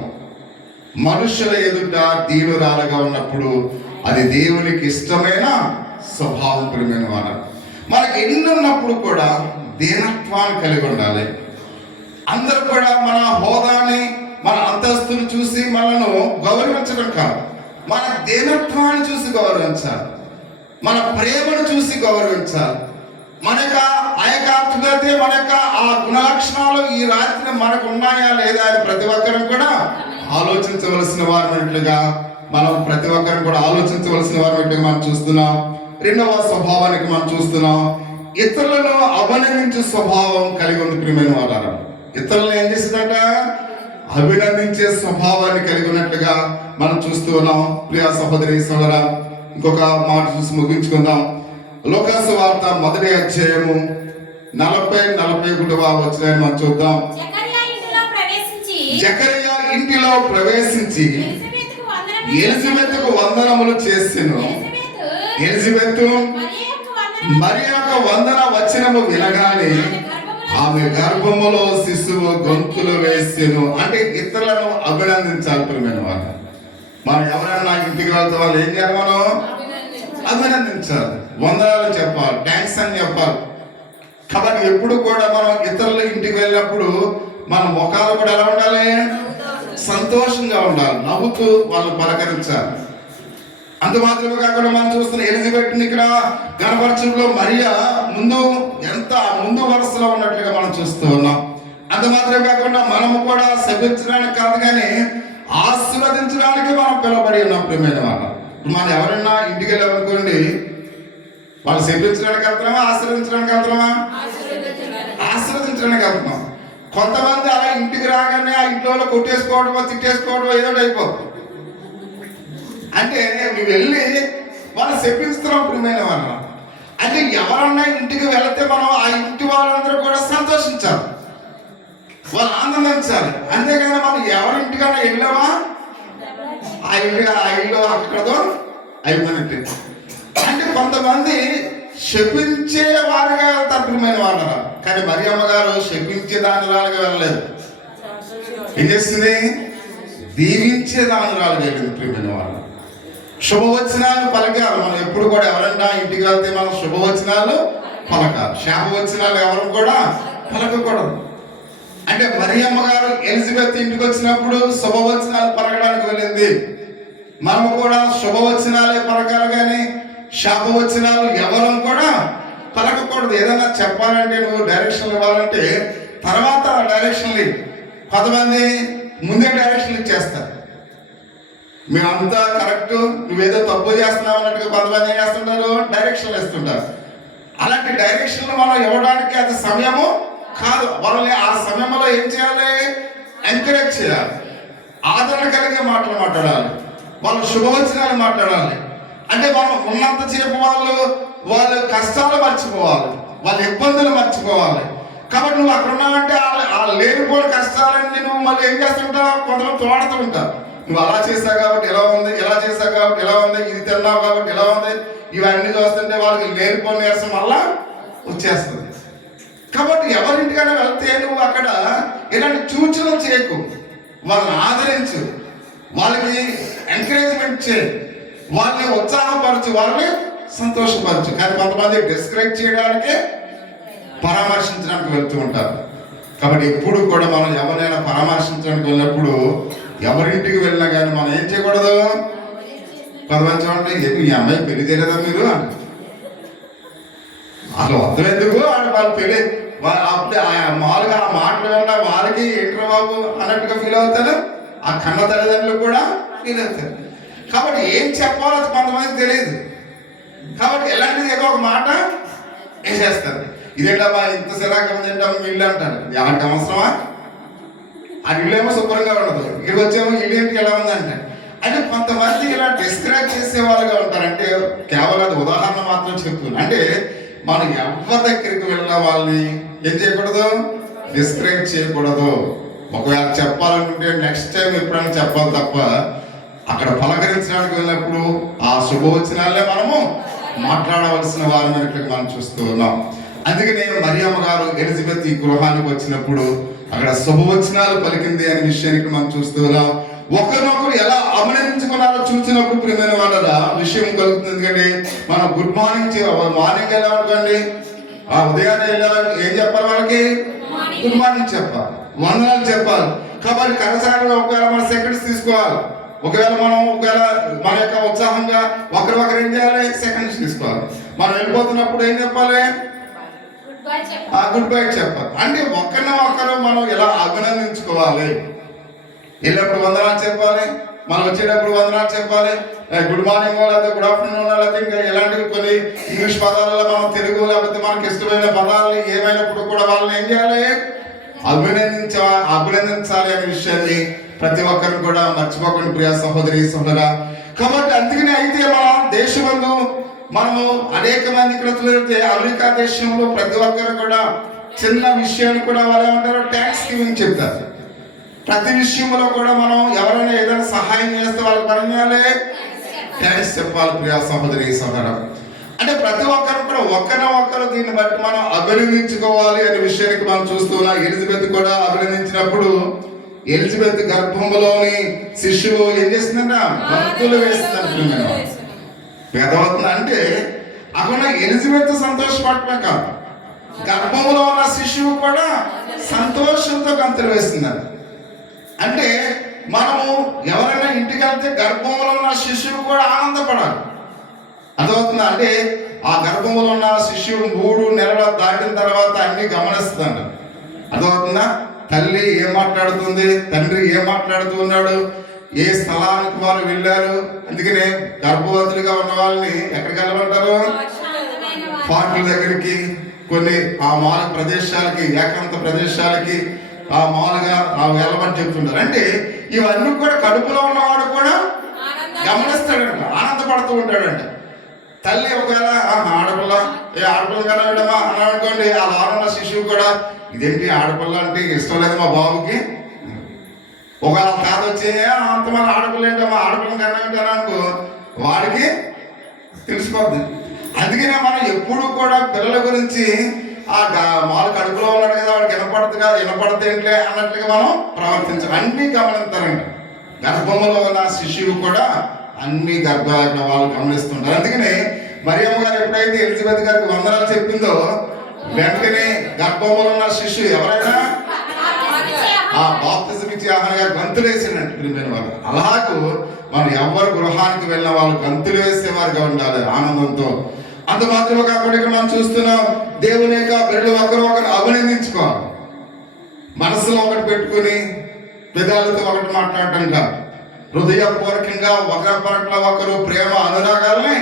మనుషుల ఎదుట దీనురాలుగా ఉన్నప్పుడు అది దేవునికి ఇష్టమైన స్వభావం ప్రియమైన వాళ్ళ. మనకి ఎన్ని ఉన్నప్పుడు కూడా దీనత్వాన్ని కలిగి ఉండాలి. అందరూ కూడా మన హోదాని, మన అంతస్తును చూసి మనను గౌరవించడం కాదు, మన దీనత్వాన్ని చూసి గౌరవించాలి, మన ప్రేమను చూసి గౌరవించాలి. మన యొక్క మన యొక్క ఆ గుణలక్షణాలు ఈ రాత్రి మనకు ఉన్నాయా లేదా అని ప్రతి ఒక్కరం కూడా ఆలోచించవలసిన వారినట్లుగా మనం ప్రతి ఒక్కరం కూడా ఆలోచించవలసిన వారినట్లుగా మనం చూస్తున్నాం. రెండవ స్వభావానికి మనం చూస్తున్నాం, ఇతరులను అభినందించే స్వభావం కలిగి ఉంది ప్రియమైన వాళ్ళ. ఇతరులను ఏం చేసిందట? అభినందించే స్వభావాన్ని కలిగి ఉన్నట్లుగా మనం చూస్తూ ఉన్నాం. ప్రియా సహోదరి సోదరా, ఇంకొక మాట చూసి ముగించుకుందాం. లోకాసు వార్త 1వ అధ్యాయము 40-41 వచనాన్ని మనం చూద్దాం. జకరియా ఇంటిలో ప్రవేశించి ఎలిజబెత్తుకు వందనములు చేసెను. ఎలిజబెత్తు మరి యొక్క వందన వచనము వినగానే ఆమె గర్భములో శిశువు గొంతులు వేసెను. అంటే ఇతరులను అభినందించాలి ప్రియమైన వాళ్ళు. మనం ఎవరైనా ఇంటికి వెళ్తే వాళ్ళు ఏం చేయాలి? మనం అభినందించాలి, వందనాలు చెప్పాలి, థ్యాంక్స్ అని చెప్పాలి. కాబట్టి ఎప్పుడు కూడా మనం ఇతరుల ఇంటికి వెళ్ళినప్పుడు మన ముఖాలు కూడా ఎలా ఉండాలి? సంతోషంగా ఉండాలి, నవ్వుతూ వాళ్ళని పలకరించాలి. అంత మాత్రమే కాకుండా మనం చూస్తున్న ఎలిజబెత్ని ఇక్కడ గణపరచంలో మరియా ముందు వరుసలో ఉన్నట్లుగా మనం చూస్తూ ఉన్నాం. అంత మాత్రమే కాకుండా మనము కూడా శపించడానికి కాదు కానీ ఆశీర్వదించడానికి మనం పిలువబడి ఉన్నాం ప్రియమైన వాళ్ళ. మనం ఎవరైనా ఇంటికి వెళ్ళామనుకోండి, వాళ్ళు శపించడానికి వెళ్తున్నామా, ఆశీర్వదించడానికి వెళ్తున్నామా? ఆశీర్వదించడానికి వెళ్తున్నాం. కొంతమంది అలా ఇంటికి రాగానే ఆ ఇంట్లో కొట్టేసుకోవడమో తిట్టేసుకోవడమో ఏదో అయిపోతుంది. అంటే నువ్వు వెళ్ళి వాళ్ళు శపించుతున్నాం ప్రియమైన వాళ్ళ. అంటే ఎవరన్నా ఇంటికి వెళితే మనం ఆ ఇంటి వాళ్ళందరూ కూడా సంతోషించాలి, వాళ్ళు ఆనందించాలి. అంతేగాని మనం ఎవరింటికైనా వెళ్ళామా ఆ ఇల్లు అక్కడతో అయిపోయినట్టు. అంటే కొంతమంది శపించే వారుగా వెళ్తారు ప్రియమైన వాళ్ళ. కానీ మరియమ్మ గారు శపించే దానిరాలుగా వెళ్ళలేదు. ఏం చేస్తుంది? దీవించే దానిరాలుగా వెళ్ళింది ప్రియమైన వాళ్ళ. శుభవచనాలు పలకాలి. మనం ఎప్పుడు కూడా ఎవరన్నా ఇంటికి వెళ్తే మనం శుభవచనాలు పలకాలి, శాపవచనాలు ఎవరు కూడా పలకకూడదు. అంటే మరియమ్మ గారు ఎలిజబెత్ ఇంటికి వచ్చినప్పుడు శుభవచనాలు పలకడానికి వెళ్ళింది. మనము కూడా శుభవచనాలే పలకాలి కానీ శాపవచనాలు ఎవరు కూడా పలకకూడదు. ఏదైనా చెప్పాలంటే నువ్వు డైరెక్షన్ ఇవ్వాలంటే తర్వాత డైరెక్షన్లు. కొంతమంది ముందే డైరెక్షన్లు ఇచ్చేస్తారు, మేమంతా కరెక్ట్, నువ్వేదో తప్పు చేస్తున్నావు అన్నట్టుగా కొంతమంది ఏం చేస్తుంటారు? డైరెక్షన్లు ఇస్తుంటారు. అలాంటి డైరెక్షన్లు మనం ఇవ్వడానికి అది సమయము కాదు. వాళ్ళని ఆ సమయంలో ఏం చేయాలి? ఎంకరేజ్ చేయాలి, ఆదరణ కలిగే మాటలు మాట్లాడాలి, వాళ్ళు శుభవచనాలు మాట్లాడాలి. అంటే మనం ఉన్నంతసేపు వాళ్ళు కష్టాలు మర్చిపోవాలి, వాళ్ళ ఇబ్బందులు మర్చిపోవాలి. కాబట్టి నువ్వు అక్కడ ఉన్నావంటే ఆ లేనిపోని కష్టాలన్నీ నువ్వు మళ్ళీ ఏం చేస్తుంటావు, కొంతమంది తోడుతూ ఉంటావు. నువ్వు అలా చేసావు కాబట్టి ఎలా ఉంది, ఇలా చేసావు కాబట్టి ఎలా ఉంది, ఇది తిన్నావు కాబట్టి ఎలా ఉంది, ఇవన్నీ చూస్తుంటే వాళ్ళకి లేనిపోని నీరసం వల్ల వచ్చేస్తుంది. కాబట్టి ఎవరింటికైనా వెళ్తే నువ్వు అక్కడ ఇలాంటి సూచనలు చేయకు, వాళ్ళని ఆదరించు, వాళ్ళకి ఎంకరేజ్మెంట్ చేయి, వాళ్ళని ఉత్సాహపరచు, వాళ్ళని సంతోషపరచు. కానీ కొంతమంది డిస్కరేజ్ చేయడానికి, పరామర్శించడానికి వెళ్తూ ఉంటారు. కాబట్టి ఎప్పుడు కూడా మనం ఎవరైనా పరామర్శించడానికి వెళ్ళినప్పుడు ఎవరింటికి వెళ్ళినా కానీ మనం ఏం చేయకూడదు. కొంతమంది చూడండి, ఈ అమ్మాయి పెళ్లి చేయలేదా మీరు అంటే అసలు అర్థం ఎందుకు వాళ్ళ పెళ్లి అప్పుడే మామూలుగా ఆ మాటలు ఉన్నా వాళ్ళకి ఏంట్రా బాబు అన్నట్టుగా ఫీల్ అవుతారు, ఆ కన్న తల్లిదండ్రులు కూడా ఫీల్ అవుతారు. కాబట్టి ఏం చెప్పాలో అది కొంతమందికి తెలియదు. కాబట్టి ఎలాంటిది ఏదో ఒక మాట వేసేస్తారు. ఇదేంటమ్మా ఇంత సిరాకం తింటాము మీ ఇల్లు అంటారు. ఎవరికి అవసరమా? ఆ ఇల్లు ఏమో శుభ్రంగా ఉండదు, ఇక్కడికి వచ్చేమో ఇల్లు ఏంటి ఎలా ఉందంటే. అంటే కొంతమంది ఇలా డిస్కరేజ్ చేసే వాళ్ళుగా ఉంటారు. అంటే కేవలం అది ఉదాహరణ మాత్రం చెప్తున్నాను. అంటే మనం ఎవరి దగ్గరికి వెళ్ళిన వాళ్ళని ఏం చేయకూడదు, డిస్కరేజ్ చేయకూడదు. ఒకవేళ చెప్పాలనుకుంటే నెక్స్ట్ టైం ఎప్పుడైనా చెప్పాలి తప్ప అక్కడ పలకరించడానికి వెళ్ళినప్పుడు ఆ శుభవచనాలే మనము మాట్లాడవలసిన వారిని మనం చూస్తూ ఉన్నాం. అందుకనే మరియమ్మ గారు ఎలిజబెత్ ఈ గృహానికి వచ్చినప్పుడు అక్కడ శుభవచనాలు పలికింది అనే విషయానికి మనం చూస్తూ ఉన్నాం. ఒకరినొకరు ఎలా అభినందించుకున్నారో చూసినప్పుడు ప్రియమైన వాళ్ళ విషయం కలుగుతుంది. ఎందుకంటే మనం గుడ్ మార్నింగ్ మార్నింగ్ వెళ్ళామనుకోండి, ఆ ఉదయాన్నే వెళ్ళాలి, ఏం చెప్పాలి వాళ్ళకి? గుడ్ మార్నింగ్ చెప్పాలి, వందనాలు చెప్పాలి. కాబట్టి కనసాగంలో ఒకవేళ మన సెకండ్స్ తీసుకోవాలి. ఒకవేళ మన యొక్క ఉత్సాహంగా ఒకరు ఏం చేయాలి, సెకండ్స్ తీసుకోవాలి. మనం వెళ్ళిపోతున్నప్పుడు ఏం చెప్పాలి? గుడ్ బై చెప్పాలి. అంటే ఒకరు మనం ఎలా అభినందించుకోవాలి. వెళ్ళినప్పుడు వందనాలు చెప్పాలి, మనం వచ్చేటప్పుడు వందనాలు చెప్పాలి. గుడ్ మార్నింగ్ లేకపోతే గుడ్ ఆఫ్టర్నూన్ లేకపోతే ఇంకా ఎలాంటివి కొన్ని ఇంగ్లీష్ పదాలలో మనం తెలుగు లేకపోతే మనకి ఇష్టమైన పదాలు ఏమైనప్పుడు కూడా వాళ్ళని ఏం చేయాలి, అభినందించాలి అనే విషయాన్ని ప్రతి ఒక్కరు కూడా మర్చిపోకండి ప్రియ సహోదరి సహోదరా. కాబట్టి అందుకనే అయితే మన దేశంలో మనము అనేక మంది ఇక్కడ చూస్తే అమెరికా దేశంలో ప్రతి ఒక్కరు కూడా చిన్న విషయాన్ని కూడా వాళ్ళు ఏమంటారు, ట్యాక్స్ గివింగ్ చెప్తారు. ప్రతి విషయంలో కూడా మనం ఎవరైనా ఏదైనా సహాయం చేస్తే వాళ్ళకి పని చేయాలి, ట్యాక్స్ చెప్పాలి ప్రియ సహోదరి సహోదరా. అంటే ప్రతి ఒక్కరు కూడా ఒకరు దీన్ని బట్టి మనం అభినందించుకోవాలి అనే విషయానికి మనం చూస్తున్నాం. ఎలిజబెత్ కూడా అభినందించినప్పుడు ఎలిజబెత్ గర్భంలోని శిశువు ఏం చేస్తుందంట, గంతులు వేస్తుందంట. వేదవత్న అంటే అక్కడ ఎలిజబెత్ సంతోషపడటమే కాదు, గర్భంలో ఉన్న శిశువు కూడా సంతోషంతో గంతులు వేస్తుందంట. అంటే మనము ఎవరైనా ఇంటికి వెళ్తే గర్భంలో ఉన్న శిశువు కూడా ఆనందపడాలి. అర్థమవుతుందా? అంటే ఆ గర్భంలో ఉన్న శిశువు 3 నెలలు దాటిన తర్వాత అన్ని గమనిస్తుందంట. అర్థమవుతుందా? తల్లి ఏం మాట్లాడుతుంది, తండ్రి ఏం మాట్లాడుతూ ఉన్నాడు, ఏ స్థలానికి వారు వెళ్ళారు. అందుకనే గర్భవతులుగా ఉన్న వాళ్ళని ఎక్కడికి వెళ్ళమంటారు, పార్కుల దగ్గరికి, కొన్ని ఆ మాల ప్రదేశాలకి, ఏకాంత ప్రదేశాలకి ఆ మామూలుగా వెళ్ళమని చెప్తుంటారు. అంటే ఇవన్నీ కూడా కడుపులో ఉన్నవాడు కూడా గమనిస్తాడంట, ఆనందపడుతూ ఉంటాడంట. తల్లి ఒకవేళ ఆడపిల్ల ఆడపిల్ల కనడమా అని అనుకోండి, ఆ లోన శిశువు కూడా ఇదేంటి ఆడపిల్ల అంటే ఇష్టం లేదు మా బాబుకి. ఒకవేళ తాత వచ్చి అంతమంది ఆడపిల్ల ఏంటమ్మా ఆడపిల్ల కన్నా అనుకో, వాడికి తెలిసిపోద్ది. అందుకనే మనం ఎప్పుడు కూడా పిల్లల గురించి ఆ మాలు కడుపులో ఉన్నాడు కదా వాడికి వినపడతేంట్లే అన్నట్లుగా మనం ప్రవర్తించాలి. అన్ని గమనిస్తారంట. గర్భంలో ఉన్న శిశువు కూడా అన్ని గర్భాల వాళ్ళు గమనిస్తుంటారు. అందుకనే మరియమ్మ గారు ఎప్పుడైతే ఎలిజబెత్ గారికి వందనాలు చెప్పిందో వెంటనే గర్భంలో ఉన్న శిశువు ఎవరైనా ఆ బాప్తిజం ఇచ్చి ఆహారంగా గంతులు వేసిందంటే ప్రియమైన వాళ్ళు. అలాగూ మనం ఎవరు గృహానికి వెళ్ళిన వాళ్ళు గంతులు వేసేవారుగా ఉండాలి ఆనందంతో. అంత మాత్రమే కాకుండా ఇక్కడ మనం చూస్తున్నాం, దేవుని యొక్క బిడ్డలు ఒకరు అభినందించుకోవాలి. మనసులో ఒకటి పెట్టుకుని పెదాలతో ఒకటి మాట్లాడటం కాదు, హృదయపూర్వకంగా ఒకరి పట్ల ఒకరు ప్రేమ అనురాగాలని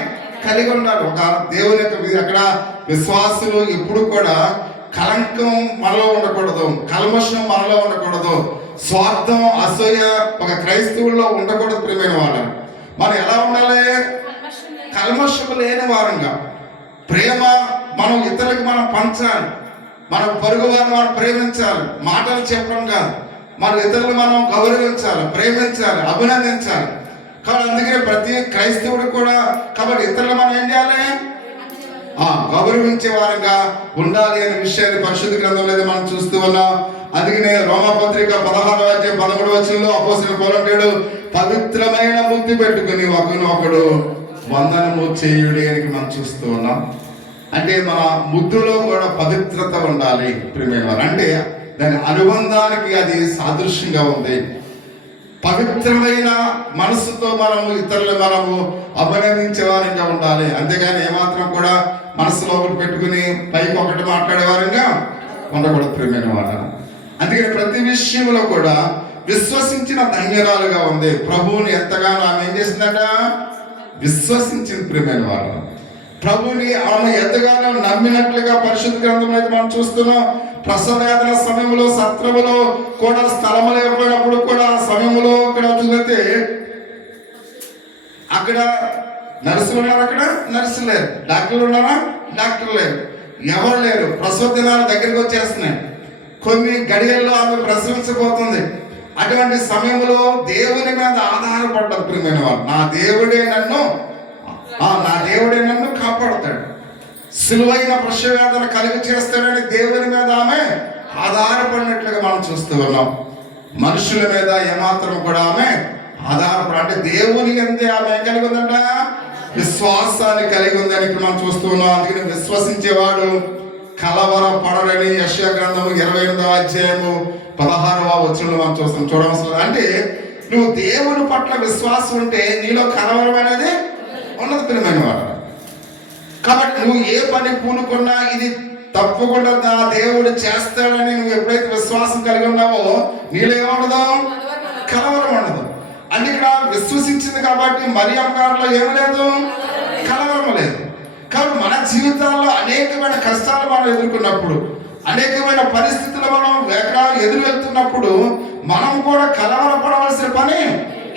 కలిగి ఉండాలి. ఒక దేవుని యొక్క అక్కడ విశ్వాసులు ఎప్పుడు కూడా కలంకం మనలో ఉండకూడదు, కల్మషం మనలో ఉండకూడదు, స్వార్థం అసూయ ఒక క్రైస్తవుల్లో ఉండకూడదు. ప్రియమైన వాళ్ళు మనం ఎలా ఉండాలి, కల్మషం లేని వారంగా, ప్రేమ మనం ఇతరులకు మనం పంచాలి. మన పొరుగు వారిని మనం ప్రేమించాలి. మాటలు చెప్పడం కాదు, మన ఇతరులు మనం గౌరవించాలి, ప్రేమించాలి, అభినందించాలి. కాబట్టి అందుకనే ప్రతి క్రైస్తవుడు కూడా కాబట్టి ఇతరులు మనం ఏం చేయాలి, గౌరవించే వారంగా ఉండాలి అనే విషయాన్ని పరిశుద్ధ గ్రంథంలో మనం చూస్తూ ఉన్నాం. అందుకనే రోమపత్రిక 16:13 అపోస్తలుడు పౌలు అంటాడు, పవిత్రమైన బుద్ధి పెట్టుకుని ఒకరినొకడు వందనము చేయుడి అని మనం చూస్తూ ఉన్నాం. అంటే మన ముద్దులో కూడా పవిత్రత ఉండాలి ప్రియమైన వారు. అంటే దాని అనుబంధానికి అది సాదృశ్యంగా ఉంది. పవిత్రమైన మనసుతో మనము ఇతరులు మనము అభినందించే వారంగా ఉండాలి. అంతేగాని ఏమాత్రం కూడా మనసులో ఒకటి పెట్టుకుని పైకి ఒకటి మాట్లాడే వారంగా ఉండకూడదు ప్రియమైన వారు. అందుకని ప్రతి విషయంలో కూడా విశ్వసించిన ధన్యరాలుగా ఉంది. ప్రభువుని ఎంతగానో ఆమె ఏం చేసిందట, విశ్వసించింది ప్రియమైన వారు. ప్రభుని ఆమె ఎంతగానో నమ్మినట్లుగా పరిశుద్ధ గ్రంథంలో అయితే మనం చూస్తున్నాం. ప్రసవ వేదన సమయంలో సత్రములో కూడా స్థలము లేకపోయినప్పుడు కూడా ఆ సమయంలో ఇక్కడ చూస్తే అక్కడ నర్సులు ఉన్నారు, అక్కడ నర్సులు లేరు, డాక్టర్లు ఉన్నారా, డాక్టర్లు లేరు, ఎవరు లేరు. ప్రసవ దినాలు దగ్గరికి వచ్చేస్తున్నాయి. కొన్ని గడియల్లో ఆమె ప్రసవించబోతుంది. అటువంటి సమయంలో దేవుని మీద ఆధారపడ్డారు ప్రియమైన వారు. నా దేవుడే నన్ను కాపాడుతాడు, సులువైన ప్రసవ వేదన కలిగి చేస్తాడని దేవుని మీద ఆమె ఆధారపడినట్లుగా మనం చూస్తూ ఉన్నాం. మనుషుల మీద ఏమాత్రం కూడా ఆమె ఆధారపడ అంటే దేవుని అందే ఆమె ఏం కలిగి ఉందంట, విశ్వాసాన్ని కలిగి ఉందని ఇక్కడ మనం చూస్తూ ఉన్నాం. అందుకని విశ్వసించేవాడు కలవరపడరని యెషయా గ్రంథము 28:16 మనం చూస్తాం. చూడవలసిన అంటే నువ్వు దేవుని పట్ల విశ్వాసం ఉంటే నీలో కలవరం అనేది ఉన్నది ప్రియమైన వాడు. కాబట్టి నువ్వు ఏ పని పూనుకున్నా ఇది తప్పకుండా నా దేవుడు చేస్తాడని నువ్వు ఎప్పుడైతే విశ్వాసం కలిగి ఉన్నావో నీలో ఏముండదు, కలవరం ఉండదు. అంటే ఇక్కడ విశ్వసించింది కాబట్టి మరియమ్మ గారిలో ఏమి లేదు, కలవరం లేదు. కాబట్టి మన జీవితాల్లో అనేకమైన కష్టాలు మనం ఎదుర్కొన్నప్పుడు, అనేకమైన పరిస్థితులు మనం ఎదురు వెళ్తున్నప్పుడు మనం కూడా కలవరపడవలసిన పని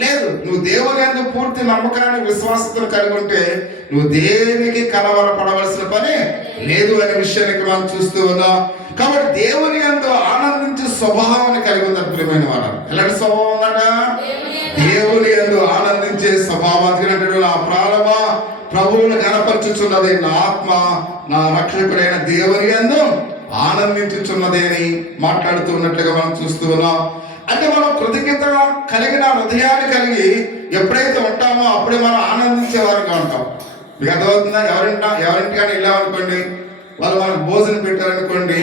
లేదు. నువ్వు దేవుని యందు పూర్తి నమ్మకాన్ని విశ్వాసతను కలిగి ఉంటే నువ్వు దేనికి కలవరపడవలసిన పని లేదు అనే విషయానికి మనం చూస్తూ ఉన్నాం. కాబట్టి దేవుని యందు ఆనందించే స్వభావాన్ని కలిగి ఉంది ప్రియమైన వాడు. ఎలాంటి స్వభావం ఉందట, దేవుని యందు ఆనందించే స్వభావానికి నా ప్రాణమా ప్రభువును కనపరచుచున్నది, నా ఆత్మ నా రక్షకుడైన దేవుని యందు ఆనందించుచున్నది అని మాట్లాడుతున్నట్లుగా మనం చూస్తూ ఉన్నాం. అంటే మనం కృతజ్ఞత కలిగిన హృదయాన్ని కలిగి ఎప్పుడైతే ఉంటామో అప్పుడే మనం ఆనందించేవారుగా ఉంటాం. మీకు అర్థమవుతుందా? ఎవరింటికైనా వెళ్ళామనుకోండి, వాళ్ళు మనకు భోజనం పెట్టారనుకోండి,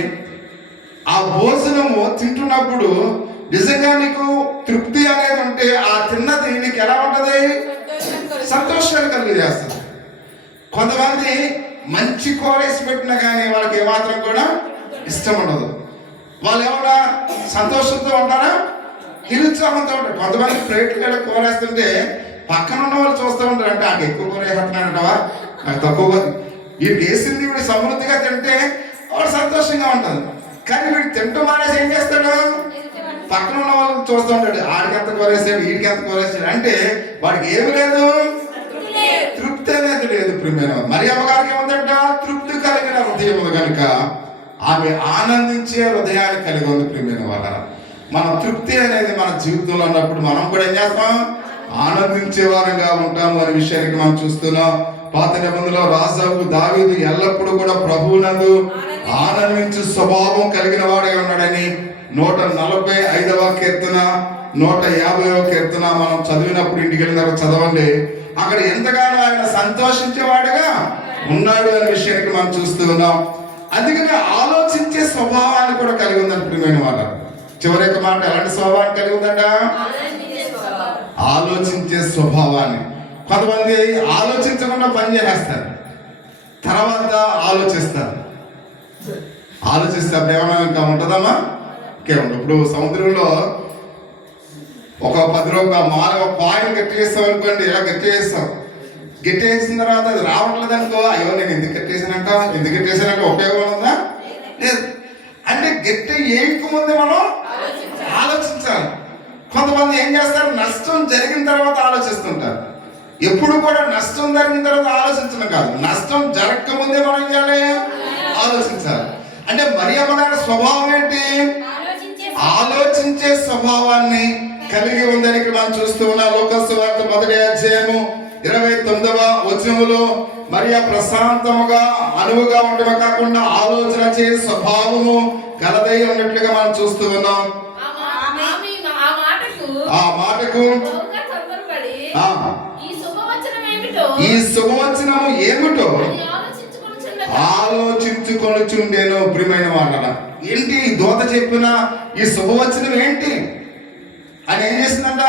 ఆ భోజనము తింటున్నప్పుడు నిజంగా నీకు తృప్తి అనేది ఉంటే ఆ తిన్నది నీకు ఎలా ఉంటది, సంతోషాన్ని కలిగజేస్తుంది. కొంతమంది మంచి కూర వేసి పెట్టినా కానీ వాళ్ళకి ఏమాత్రం కూడా ఇష్టం ఉండదు. వాళ్ళు ఏమన్నా సంతోషంతో ఉంటారా, నిరుత్సాహంతో ఉంటారు. కొంతమంది ప్లేట్లు కూడా కూర వేస్తుంటే పక్కన ఉన్న వాళ్ళు చూస్తూ ఉంటారు, అంటే నాకు ఎక్కువ కూర వేస్తున్నాడంటవా, నాకు తక్కువ. వీడు వేసింది వీడు సమృద్ధిగా తింటే వాడు సంతోషంగా ఉంటుంది. కానీ వీడు తింటూ మానేసి ఏం చేస్తాడు, పక్కన ఉన్న వాళ్ళని చూస్తూ ఉంటాడు, ఆడికి ఎంత కూర వేసాడు, వీడికి ఎంత కూర వేసాడు. అంటే వాడికి ఏమి లేదు, తృప్తి అనేది లేదు ప్రియమైన. మరి అమ్మగారికి ఏముందంట, తృప్తి కలిగిన హృదయం ఉంది కనుక ఆమె ఆనందించే హృదయాన్ని కలిగి ఉంది ప్రియమైన వాళ్ళ. మన తృప్తి అనేది మన జీవితంలో ఉన్నప్పుడు మనం కూడా ఏం చేస్తాం, ఆనందించే వారంగా ఉంటాం అనే విషయానికి మనం చూస్తున్నాం. పాత నిబంధనలో రాజావు దావీదు ఎల్లప్పుడూ కూడా ప్రభువునందు ఆనందించే స్వభావం కలిగిన వాడే ఉన్నాడని 145వ కీర్తన 150వ కీర్తన మనం చదివినప్పుడు ఇంటికి వెళ్ళిన తర్వాత చదవండి. అక్కడ ఎంతగానో ఆయన సంతోషించేవాడుగా ఉన్నాడు అనే విషయానికి మనం చూస్తూ ఉన్నాం. అందుకని ఆలోచించే స్వభావాన్ని కూడా కలిగి ఉందని ప్రియమైన వాళ్ళ. చివరి యొక్క మాట ఎలాంటి స్వభావాన్ని కలిగి ఉందంట, ఆలోచించే స్వభావాన్ని. కొంతమంది ఆలోచించకుండా పని చేస్తారు, తర్వాత ఆలోచిస్తారు. ఆలోచిస్తే అప్పుడు ఏమన్నా ఇంకా ఉంటుందమ్మా, ఇంకేముంది. ఇప్పుడు సముద్రంలో ఒక 10 రూపాయల మాల ఒక పాయింట్ గట్టి చేస్తాం అనుకోండి, ఇలా గట్టి చేస్తాం. గట్టి వేసిన తర్వాత అది రావట్లేదు అనుకో, అయ్యో నేను ఎందుకు కట్టేసానంట ఉపయోగం ఉందా, లేదు. అంటే గట్టి వేయకముందే మనం ఆలోచించాలి. కొంతమంది ఏం చేస్తారు, నష్టం జరిగిన తర్వాత ఆలోచిస్తుంటారు. ఎప్పుడు కూడా నష్టం జరిగిన తర్వాత ఆలోచించడం కాదు, నష్టం జరగకముందే మనం ఏం చేయాలి, ఆలోచించాలి. అంటే మరియమ్మ గారి స్వభావం ఏంటి? ఆలోచించే స్వభావాన్ని కలిగి ఉందని ఇక్కడ మనం చూస్తూ ఉన్నాం. లూకాసు సువార్త 1వ అధ్యాయము 29వ వచనములో మరియ ప్రశాంతముగా అనువుగా ఉండటమే కాకుండా ఆలోచన చే స్వభావము కలదై ఉన్నట్లుగా మనం చూస్తూ ఉన్నాం. ఆ మాటకు ఈ శుభవచనము ఏమిటో ఆలోచించుకొనుచుండేను. ప్రియమైన వాళ్ళ ఏంటి ఈ దూత చెప్పిన ఈ శుభవచనం ఏంటి అని ఏం చేసిందంట?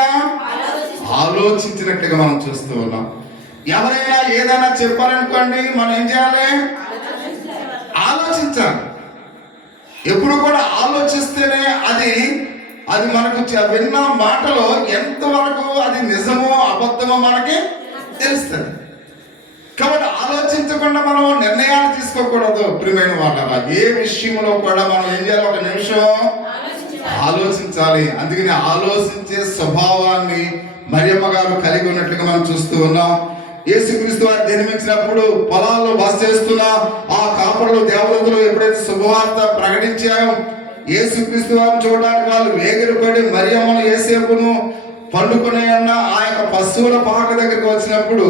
ఆలోచించినట్టుగా మనం చూస్తూ ఉన్నాం. ఎవరైనా ఏదైనా చెప్పాలనుకోండి, మనం ఏం చేయాలి? ఆలోచించాలి. ఎప్పుడు కూడా ఆలోచిస్తేనే అది మనకు విన్న మాటలో ఎంతవరకు అది నిజమో అబద్ధమో మనకి తెలుస్తుంది. కాబట్టి ఆలోచించకుండా మనం నిర్ణయాలు తీసుకోకూడదు. ప్రియమైన వాళ్ళ ఏ విషయంలో కూడా మనం ఏం చేయాలి? ఒక నిమిషం ఆలోచించాలి. అందుకని ఆలోచించే స్వభావాన్ని మరియమ్మ గారు కలిగి ఉన్నట్లుగా మనం చూస్తూ ఉన్నాం. యేసుక్రీస్తు వారు జన్మించినప్పుడు పొలాల్లో బస చేస్తున్న ఆ కాపరులు దేవదూతలు ఎప్పుడైతే శుభవార్త ప్రకటించాయో యేసుక్రీస్తు వారిని చూడడానికి వాళ్ళు వేగిరపడి మరియమ్మను యేసేపును పండుకొని ఉన్న ఆ యొక్క పశువుల పాక దగ్గరికి వచ్చినప్పుడు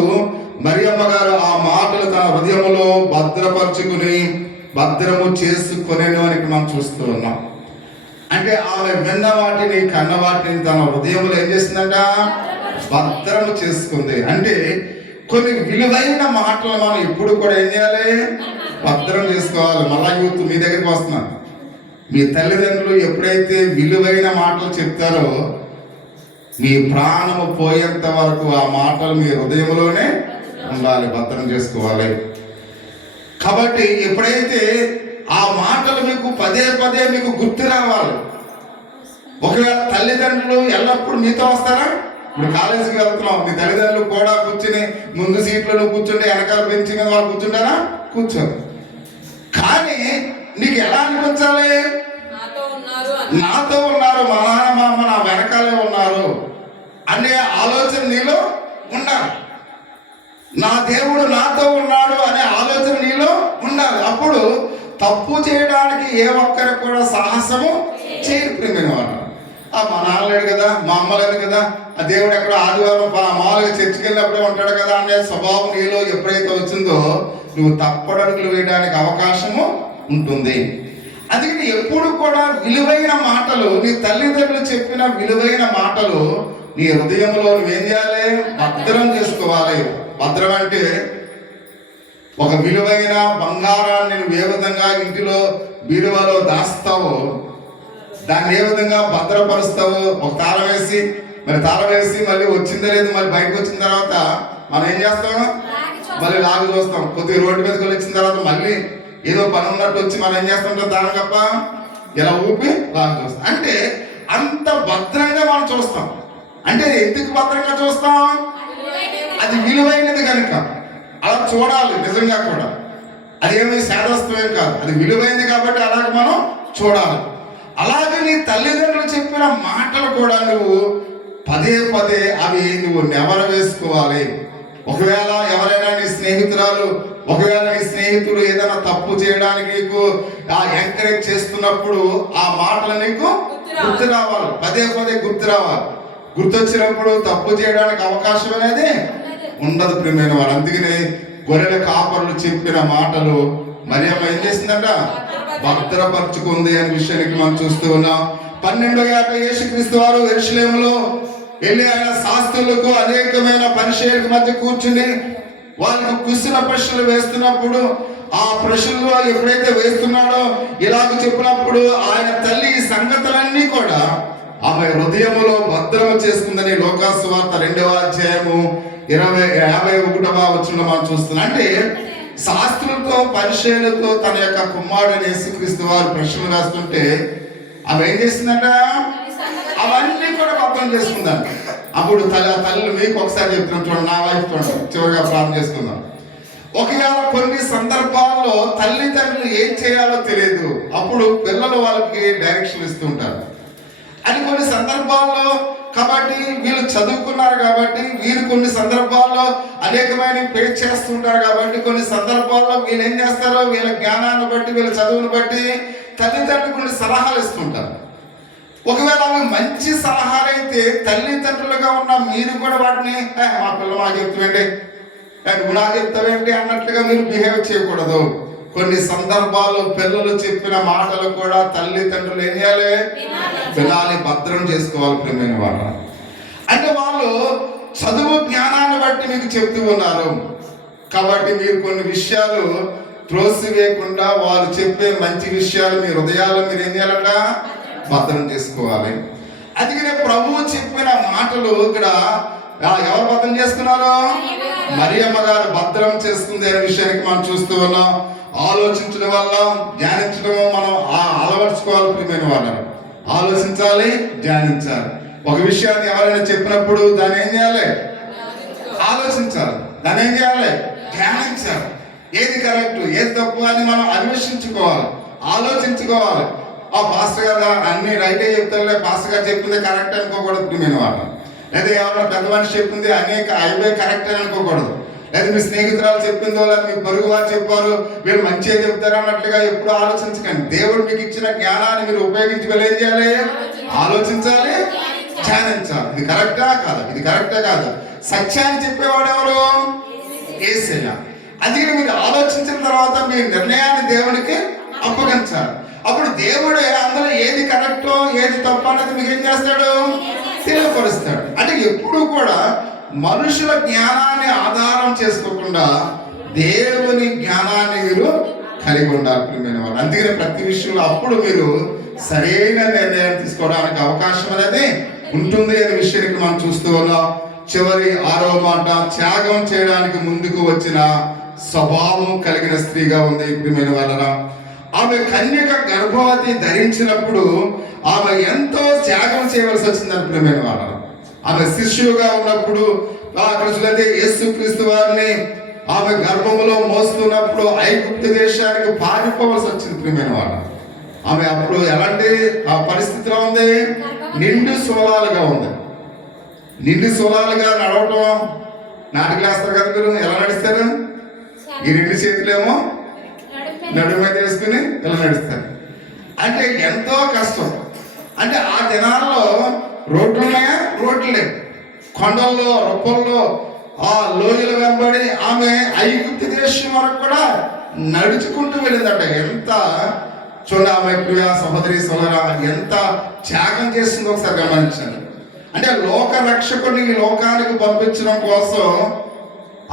మరియమ్మ గారు ఆ మాటలు తన హృదయంలో భద్రపరుచుకుని భద్రము చేసుకొనేను అని మనం చూస్తూ ఉన్నాం. అంటే ఆమె విన్న వాటిని కన్న వాటిని తన హృదయంలో ఏం చేసిందంట? భద్రము చేసుకుంది. అంటే కొన్ని విలువైన మాటలు మనం ఎప్పుడు కూడా ఏం చేయాలి? భద్రం చేసుకోవాలి. మళ్ళా యూత్ మీ దగ్గరికి వస్తున్నాను. మీ తల్లిదండ్రులు ఎప్పుడైతే విలువైన మాటలు చెప్తారో మీ ప్రాణము పోయేంత వరకు ఆ మాటలు మీ హృదయంలోనే ఉండాలి, భద్రం చేసుకోవాలి. కాబట్టి ఎప్పుడైతే ఆ మాటలు మీకు పదే పదే మీకు గుర్తు రావాలి. ఒకవేళ తల్లిదండ్రులు ఎల్లప్పుడూ మీతో వస్తారా? ఇప్పుడు కాలేజీకి వెళ్తున్నాం, మీ తల్లిదండ్రులు కూడా కూర్చుని ముందు సీట్లో కూర్చుంటే వెనకాల బెంచ్ మీద వాళ్ళు కూర్చుంటారా? కూర్చోరు. కానీ నీకు ఎలా అనిపించాలి? నాతో ఉన్నారు, మా నాన్న మా అమ్మ నా వెనకాలే ఉన్నారు అనే ఆలోచన నీలో ఉండాలి. నా దేవుడు నాతో ఉన్నాడు అనే ఆలోచన నీలో ఉండాలి. అప్పుడు తప్పు చేయడానికి ఏ ఒక్కరికి కూడా సాహసము చేయకపోయినవాడు. మా నాన్న లేడు కదా, మా అమ్మ లేదు కదా, ఆ దేవుడు ఎక్కడ ఆదివారం మామూలుగా చర్చికి వెళ్ళినప్పుడే ఉంటాడు కదా అనే స్వభావం నీలో ఎప్పుడైతే వచ్చిందో నువ్వు తప్పడడుగులు వేయడానికి అవకాశము ఉంటుంది. అందుకని ఎప్పుడు కూడా విలువైన మాటలు, నీ తల్లిదండ్రులు చెప్పిన విలువైన మాటలు నీ హృదయంలో నువ్వేం చేయాలి? భద్రం చేసుకోవాలి. భద్రం అంటే ఒక విలువైన బంగారాన్ని నువ్వు ఏ విధంగా ఇంటిలో బీరువాలో దాస్తావో దాన్ని ఏ విధంగా భద్రపరుస్తావో, ఒక తాళం వేసి మళ్ళీ వచ్చిందో లేదు, మళ్ళీ బయటకు వచ్చిన తర్వాత మనం ఏం చేస్తాం? మళ్ళీ లాగు చూస్తాం. కొద్దిగా రోడ్డు మీదకి వచ్చిన తర్వాత మళ్ళీ ఏదో పని ఉన్నట్టు వచ్చి మనం ఏం చేస్తుంటాం? దాని తప్ప ఇలా ఊపి లాగు చూస్తాం. అంటే అంత భద్రంగా మనం చూస్తాం. అంటే ఎందుకు భద్రంగా చూస్తాం? అది విలువైనది కనుక అలా చూడాలి. నిజంగా కూడా అదేమీ శాదస్తమే కాదు, అది విలువైనది కాబట్టి అలాగే మనం చూడాలి. అలాగే నీ తల్లిదండ్రులు చెప్పిన మాటలు కూడా నువ్వు పదే పదే అవి నువ్వు నెవర వేసుకోవాలి. ఒకవేళ ఎవరైనా నీ స్నేహితురాలు, ఒకవేళ నీ స్నేహితుడు ఏదైనా తప్పు చేయడానికి నీకు ఎంకరేజ్ చేస్తున్నప్పుడు ఆ మాటలు నీకు గుర్తు రావాలి, పదే పదే గుర్తు రావాలి. గుర్తొచ్చినప్పుడు తప్పు చేయడానికి అవకాశం అనేది ఉండదు. ప్రియమైన వాడు అందుకనే గొర్రెల కాపరులు చెప్పిన మాటలు మరియమ్మ ఏం చేసిందంట? భద్రపరుచుకుంది అనే విషయానికి మనం చూస్తూ ఉన్నాం. 12వ ఏట యేసుక్రీస్తు వారు యెరూషలేములో వెళ్ళి ఆయన శాస్త్రులకు అనేకమైన పరిచర్యల మధ్య కూర్చుని వాళ్ళకు కుశల ప్రశ్నలు వేస్తున్నప్పుడు ఆ ప్రశ్నలు ఎప్పుడైతే వేస్తున్నాడో ఇలాగ చెప్పినప్పుడు ఆయన తల్లి ఈ సంగతులన్నీ కూడా ఆమె హృదయములో భద్రము చేసుకుందని లూకాసు వార్త 2వ అధ్యాయము 51వ వచనంలో మనం చూస్తున్నాం. అంటే శాస్త్రులతో పరిచర్యలతో తన యొక్క కుమారుడైన యేసుక్రీస్తు వారు ప్రశ్నలు వేస్తుంటే ఆమె ఏం చేసిందంట? అవన్నీ కూడా భద్రం చేసుకుందంట. అప్పుడు తల్లి మీకు ఒకసారి చెప్తున్నాం చూడండి, నా వైఫ్ చూడండి, చివరిగా ప్రార్థన చేసుకుందాం. ఒకవేళ కొన్ని సందర్భాల్లో తల్లిదండ్రులు ఏం చేయాలో తెలియదు, అప్పుడు పిల్లలు వాళ్ళకి డైరెక్షన్ ఇస్తుంటారు. అని కొన్ని సందర్భాల్లో కాబట్టి వీళ్ళు చదువుకున్నారు కాబట్టి వీరు కొన్ని సందర్భాల్లో అనేకమైన ఫేస్ చేస్తుంటారు కాబట్టి కొన్ని సందర్భాల్లో వీళ్ళు ఏం చేస్తారో వీళ్ళ జ్ఞానాన్ని బట్టి వీళ్ళ చదువును బట్టి తల్లిదండ్రులు కొన్ని సలహాలు ఇస్తుంటారు. ఒకవేళ అవి మంచి సలహాలైతే తల్లిదండ్రులుగా ఉన్న మీరు కూడా వాటిని మా పిల్ల మాకు చెప్తావేంటి, నువ్వు నాకు చెప్తావేంటి అన్నట్లుగా మీరు బిహేవ్ చేయకూడదు. కొన్ని సందర్భాల్లో పిల్లలు చెప్పిన మాటలు కూడా తల్లిదండ్రులు ఏం చేయాలి, వినాలి, భద్రం చేసుకోవాలి. ప్రియమైన వాళ్ళు అంటే వాళ్ళు చదువు జ్ఞానాన్ని బట్టి మీకు చెప్తూ ఉన్నారు కాబట్టి మీరు కొన్ని విషయాలు త్రోసివేయకుండా వారు చెప్పే మంచి విషయాలు మీ హృదయాల్లో మీరు ఏం చేయాలంట, భద్రం చేసుకోవాలి. అందుకనే ప్రభువు చెప్పిన మాటలు ఇక్కడ ఎవరు భద్రం చేసుకున్నారు, మరియమ్మ గారు భద్రం చేసుకుంది అనే విషయానికి మనం చూస్తూ ఉన్నాం. ఆలోచించడం వల్ల ధ్యానించడం మనం అలవర్చుకోవాలి. ప్రియమైన వాళ్ళని ఆలోచించాలి, ధ్యానించాలి. ఒక విషయాన్ని ఎవరైనా చెప్పినప్పుడు దాన్ని ఏం చేయాలి, ఆలోచించాలి, దాన్ని ఏం చేయాలి, ధ్యానించాలి. ఏది కరెక్ట్ ఏది తప్పు అని మనం అన్వేషించుకోవాలి, ఆలోచించుకోవాలి. ఆ పాస్టర్ గారు అన్ని రైటే చెప్తారులే, పాస్టర్ గారు చెప్పింది కరెక్ట్ అనుకోకూడదు. ప్రియమైన వాళ్ళు లేదా ఎవరైనా పెద్ద మనిషి చెప్పింది అనేక అవే కరెక్ట్ అని అనుకోకూడదు. లేదా మీ స్నేహితురాలు చెప్పిందో లేదా మీ పొరుగు వారు చెప్పారు వీళ్ళు మంచిగా చెప్తారు అన్నట్లుగా ఎప్పుడు ఆలోచించకండి. దేవుడు మీకు ఇచ్చిన జ్ఞానాన్ని మీరు ఉపయోగించి ఏం చేయాలి, ఆలోచించాలి, ధ్యానించాలి. ఇది కరెక్టా కాదా, ఇది కరెక్టా కాదా. సత్యాన్ని చెప్పేవాడు ఎవరు, యేసయ్య. అందుకని మీరు ఆలోచించిన తర్వాత మీ నిర్ణయాన్ని దేవునికి అప్పగించాలి. అప్పుడు దేవుడే అందులో ఏది కరెక్టో ఏది తప్పు అన్నది మీకు ఏం చేస్తాడు, తెలియపరుస్తాడు. అంటే ఎప్పుడు కూడా మనుషుల జ్ఞానాన్ని ఆధారం చేసుకోకుండా దేవుని జ్ఞానాన్ని మీరు కలిగి ఉండాలి. ప్రియమైన వాళ్ళు అందుకని ప్రతి విషయంలో అప్పుడు మీరు సరైన నిర్ణయం తీసుకోవడానికి అవకాశం అనేది ఉంటుంది అనే విషయానికి మనం చూస్తూ ఉన్నాం. చివరి 6వ మాట, త్యాగం చేయడానికి ముందుకు వచ్చిన స్వభావం కలిగిన స్త్రీగా ఉంది. ప్రియమైన వాళ్ళ ఆమె కన్యక గర్భవతి ధరించినప్పుడు ఆమె ఎంతో త్యాగం చేయవలసి వచ్చిందని. ప్రియమైన వాళ్ళ ఆమె శిష్యుగా ఉన్నప్పుడు అక్కడ చూస్తే యేసుక్రీస్తు వారిని ఆమె గర్భములో మోస్తున్నప్పుడు ఐగుప్తు దేశానికి పారిపోవలసి వచ్చింది. ప్రియమైన వాళ్ళ ఆమె అప్పుడు ఎలాంటి ఆ పరిస్థితిలో ఉంది, నిండు సోలాలుగా ఉంది. నిండు సోలాలుగా నడవటం నాటికి వేస్తారు కదా మీరు, ఎలా నడుస్తారు, ఈ 2 చేతులేమో నడుము మీద వేసుకుని ఎలా నడుస్తారు అంటే ఎంతో కష్టం. అంటే ఆ దినాల్లో రోడ్లు ఉన్నాయా, రోడ్లు లేవు. కొండల్లో రొప్పల్లో ఆ లోయల వెంబడి ఆమె ఐగుప్తు దేశం వరకు కూడా నడుచుకుంటూ వెళ్ళిందట. ఎంత చూడ ఆమె ప్రియ సహోదరి సోదరా ఎంత త్యాగం చేస్తుందో ఒకసారి గమనించండి. అంటే లోక రక్షకుడిని ఈ లోకానికి పంపించడం కోసం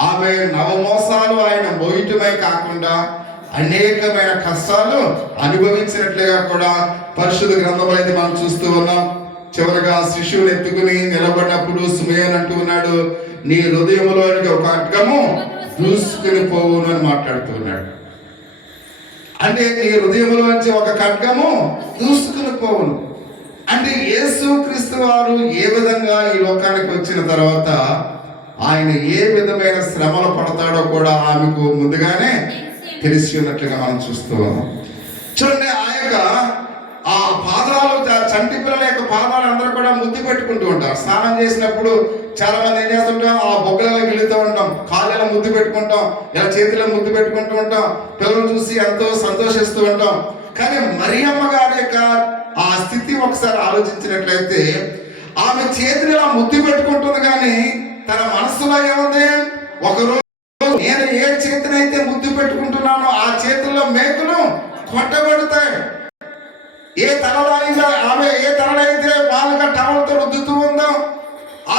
ఆమె నవమోసాలు ఆయన మోయటమే కాకుండా అనేకమైన కష్టాలు అనుభవించినట్లుగా కూడా పరిశుద్ధ గ్రంథంలో అయితే మనం చూస్తూ ఉన్నాం. చివరిగా శిశువుని ఎత్తుకుని నిలబడినప్పుడు సుమేయన్ అంటూ ఉన్నాడు, నీ హృదయంలోనికి ఒక ఖడ్గము దూసుకుని పోవును అని మాట్లాడుతూ ఉన్నాడు. అంటే నీ హృదయంలోంచి ఒక ఖడ్గము దూసుకుని పోవును అంటే యేసుక్రీస్తు వారు ఏ విధంగా ఈ లోకానికి వచ్చిన తర్వాత ఆయన ఏ విధమైన శ్రమలు పడతాడో కూడా ఆమెకు ముందుగానే తెలిసి ఉన్నట్లుగా మనం చూస్తూ ఉన్నాం. చూడండి ఆ పాదాలు చంటి పిల్లల యొక్క పాదాలు అందరూ కూడా ముద్దు పెట్టుకుంటూ ఉంటారు. స్నానం చేసినప్పుడు చాలా మంది ఏం చేస్తుంటాం, ఆ బొగ్గలలో గిలుతూ ఉంటాం, కాళ్ళలో ముద్దు పెట్టుకుంటాం, ఇలా చేతిలో ముద్దు పెట్టుకుంటూ ఉంటాం, పిల్లలు చూసి ఎంతో సంతోషిస్తూ ఉంటాం. కానీ మరియమ్మ గారి యొక్క ఆ స్థితి ఒకసారి ఆలోచించినట్లయితే ఆమె చేతిని ఇలా ముద్దు పెట్టుకుంటుంది కానీ తన మనస్సులో ఏముంది, ఒకరోజు నేను ఏ చేతినైతే ముద్దు పెట్టుకుంటున్నానో ఆ చేతుల్లో మేకులు కొట్టబడతాయి. ఏ తలలో అయితే వాళ్ళగా టవల్తో రుద్దుతూ ఉందో ఆ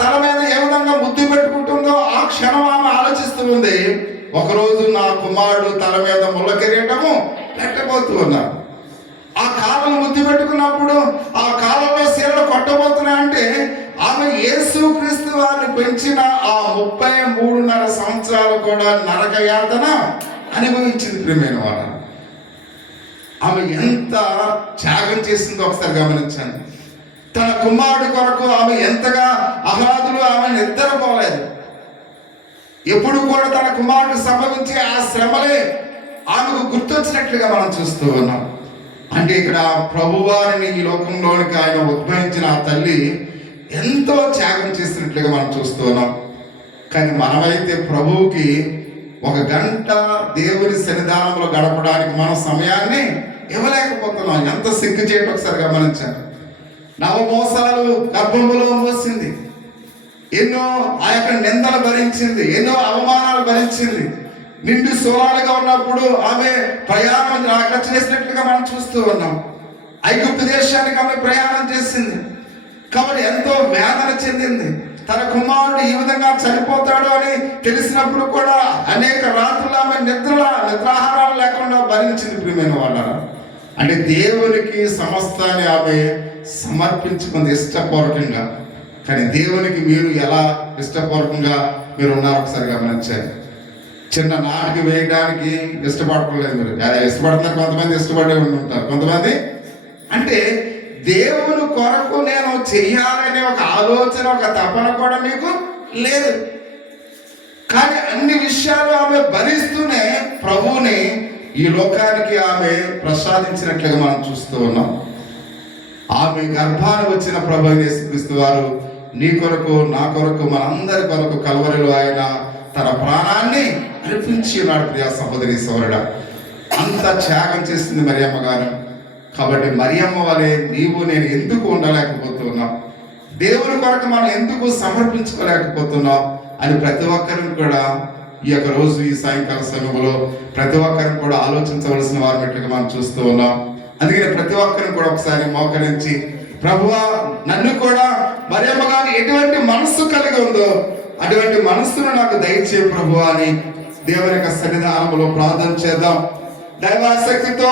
తల మీద ఏ విధంగా ముద్దు పెట్టుకుంటుందో ఆ క్షణం ఆమె ఆలోచిస్తూ ఉంది, ఒకరోజు నా కుమారుడు తల మీద ముళ్ళ కిరీటము పెట్టబోతూ ఉన్నారు. ఆ కాళ్ళను ముద్దు పెట్టుకున్నప్పుడు ఆ కాళ్ళలో శీలలు కొట్టబోతున్నా అంటే ఆమె యేసుక్రీస్తు వారిని పెంచిన ఆ 33.5 సంవత్సరాలు కూడా నరక యాతన అనుభవించింది. ప్రియమైన వాళ్ళ ఆమె ఎంత త్యాగం చేసిందో ఒకసారి గమనించండి. తన కుమారుడి కొరకు ఆమె ఎంతగా ఆహ్లాదులు ఆమె నిద్రపోలేదు. ఎప్పుడు కూడా తన కుమారుడు సంభవించే ఆ శ్రమలే ఆమెకు గుర్తొచ్చినట్లుగా మనం చూస్తూ ఉన్నాం. అంటే ఇక్కడ ప్రభువారిని ఈ లోకంలోనికి ఆయన ఉద్భవించిన ఆ తల్లి ఎంతో త్యాగం చేసినట్లుగా మనం చూస్తూ ఉన్నాం. కానీ మనమైతే ప్రభువుకి 1 గంట దేవుని సన్నిధానంలో గడపడానికి మనం సమయాన్ని ఇవ్వలేకపోతున్నాం. ఎంత సిగ్గు చేయడం ఒకసారి గమనించండి. 9 మోసాలు గర్భంలో మోసింది, ఎన్నో ఆ యొక్క నిందలు భరించింది, ఎన్నో అవమానాలు భరించింది. నిండు సోలాలుగా ఉన్నప్పుడు ఆమె ప్రయాణం అక్కడ చేసినట్లుగా మనం చూస్తూ ఉన్నాం. ఐగుప్తు దేశానికి ఆమె ప్రయాణం చేసింది కాబట్టి ఎంతో వేదన చెందింది. తన కుమారుడు ఈ విధంగా చనిపోతాడు అని తెలిసినప్పుడు కూడా అనేక రాత్రులు ఆమె నిద్రాహారాలు లేకుండా భరించింది. ప్రియమైన వాళ్ళారా, అంటే దేవునికి సమస్తాన్ని ఆమె సమర్పించుకుంది ఇష్టపూర్వకంగా. కానీ దేవునికి మీరు ఎలా ఇష్టపూర్వకంగా మీరు ఉన్నారు ఒకసారి గమనించారు. చిన్న నాటికి వేయడానికి ఇష్టపడలేదు. మీరు ఇష్టపడుతున్నారు, కొంతమంది ఇష్టపడే ఉంటారు, కొంతమంది అంటే దేవుని కొరకు నేను చెయ్యాలనే ఒక ఆలోచన, ఒక తపన కూడా మీకు లేదు. కానీ అన్ని విషయాలు ఆమె భరిస్తూనే ప్రభువుని ఈ లోకానికి ఆమె ప్రసాదించినట్లుగా మనం చూస్తూ ఉన్నాం. ఆమె గర్భాన వచ్చిన ప్రభు యేసుక్రీస్తు వారు నీ కొరకు, నా కొరకు, మనందరి కొరకు కల్వరిలో ఆయన తన ప్రాణాన్ని అర్పించి ఉన్నాడు. ప్రియ సహోదరి సోదరుడా, అంత త్యాగం చేసింది మరియమ్మ గారు. కాబట్టి మరియమ్మ వలె నీవు నేను ఎందుకు ఉండలేకపోతున్నాం, దేవుని కొరకు మనం ఎందుకు సమర్పించుకోలేకపోతున్నాం అని ప్రతి ఒక్కరిని కూడా ఈ యొక్క రోజు, ఈ సాయంకాల సమయంలో ప్రతి ఒక్కరిని కూడా ఆలోచించవలసిన వారినట్లుగా మనం చూస్తూ ఉన్నాం. అందుకని ప్రతి ఒక్కరిని కూడా ఒకసారి మోకరించి, ప్రభువా నన్ను కూడా మరియమ్మ గారు ఎటువంటి మనస్సు కలిగి ఉందో అటువంటి మనస్సును నాకు దయచే ప్రభువా అని దేవుని యొక్క సన్నిధానంలో ప్రార్థన చేద్దాం. దైవాసక్తితో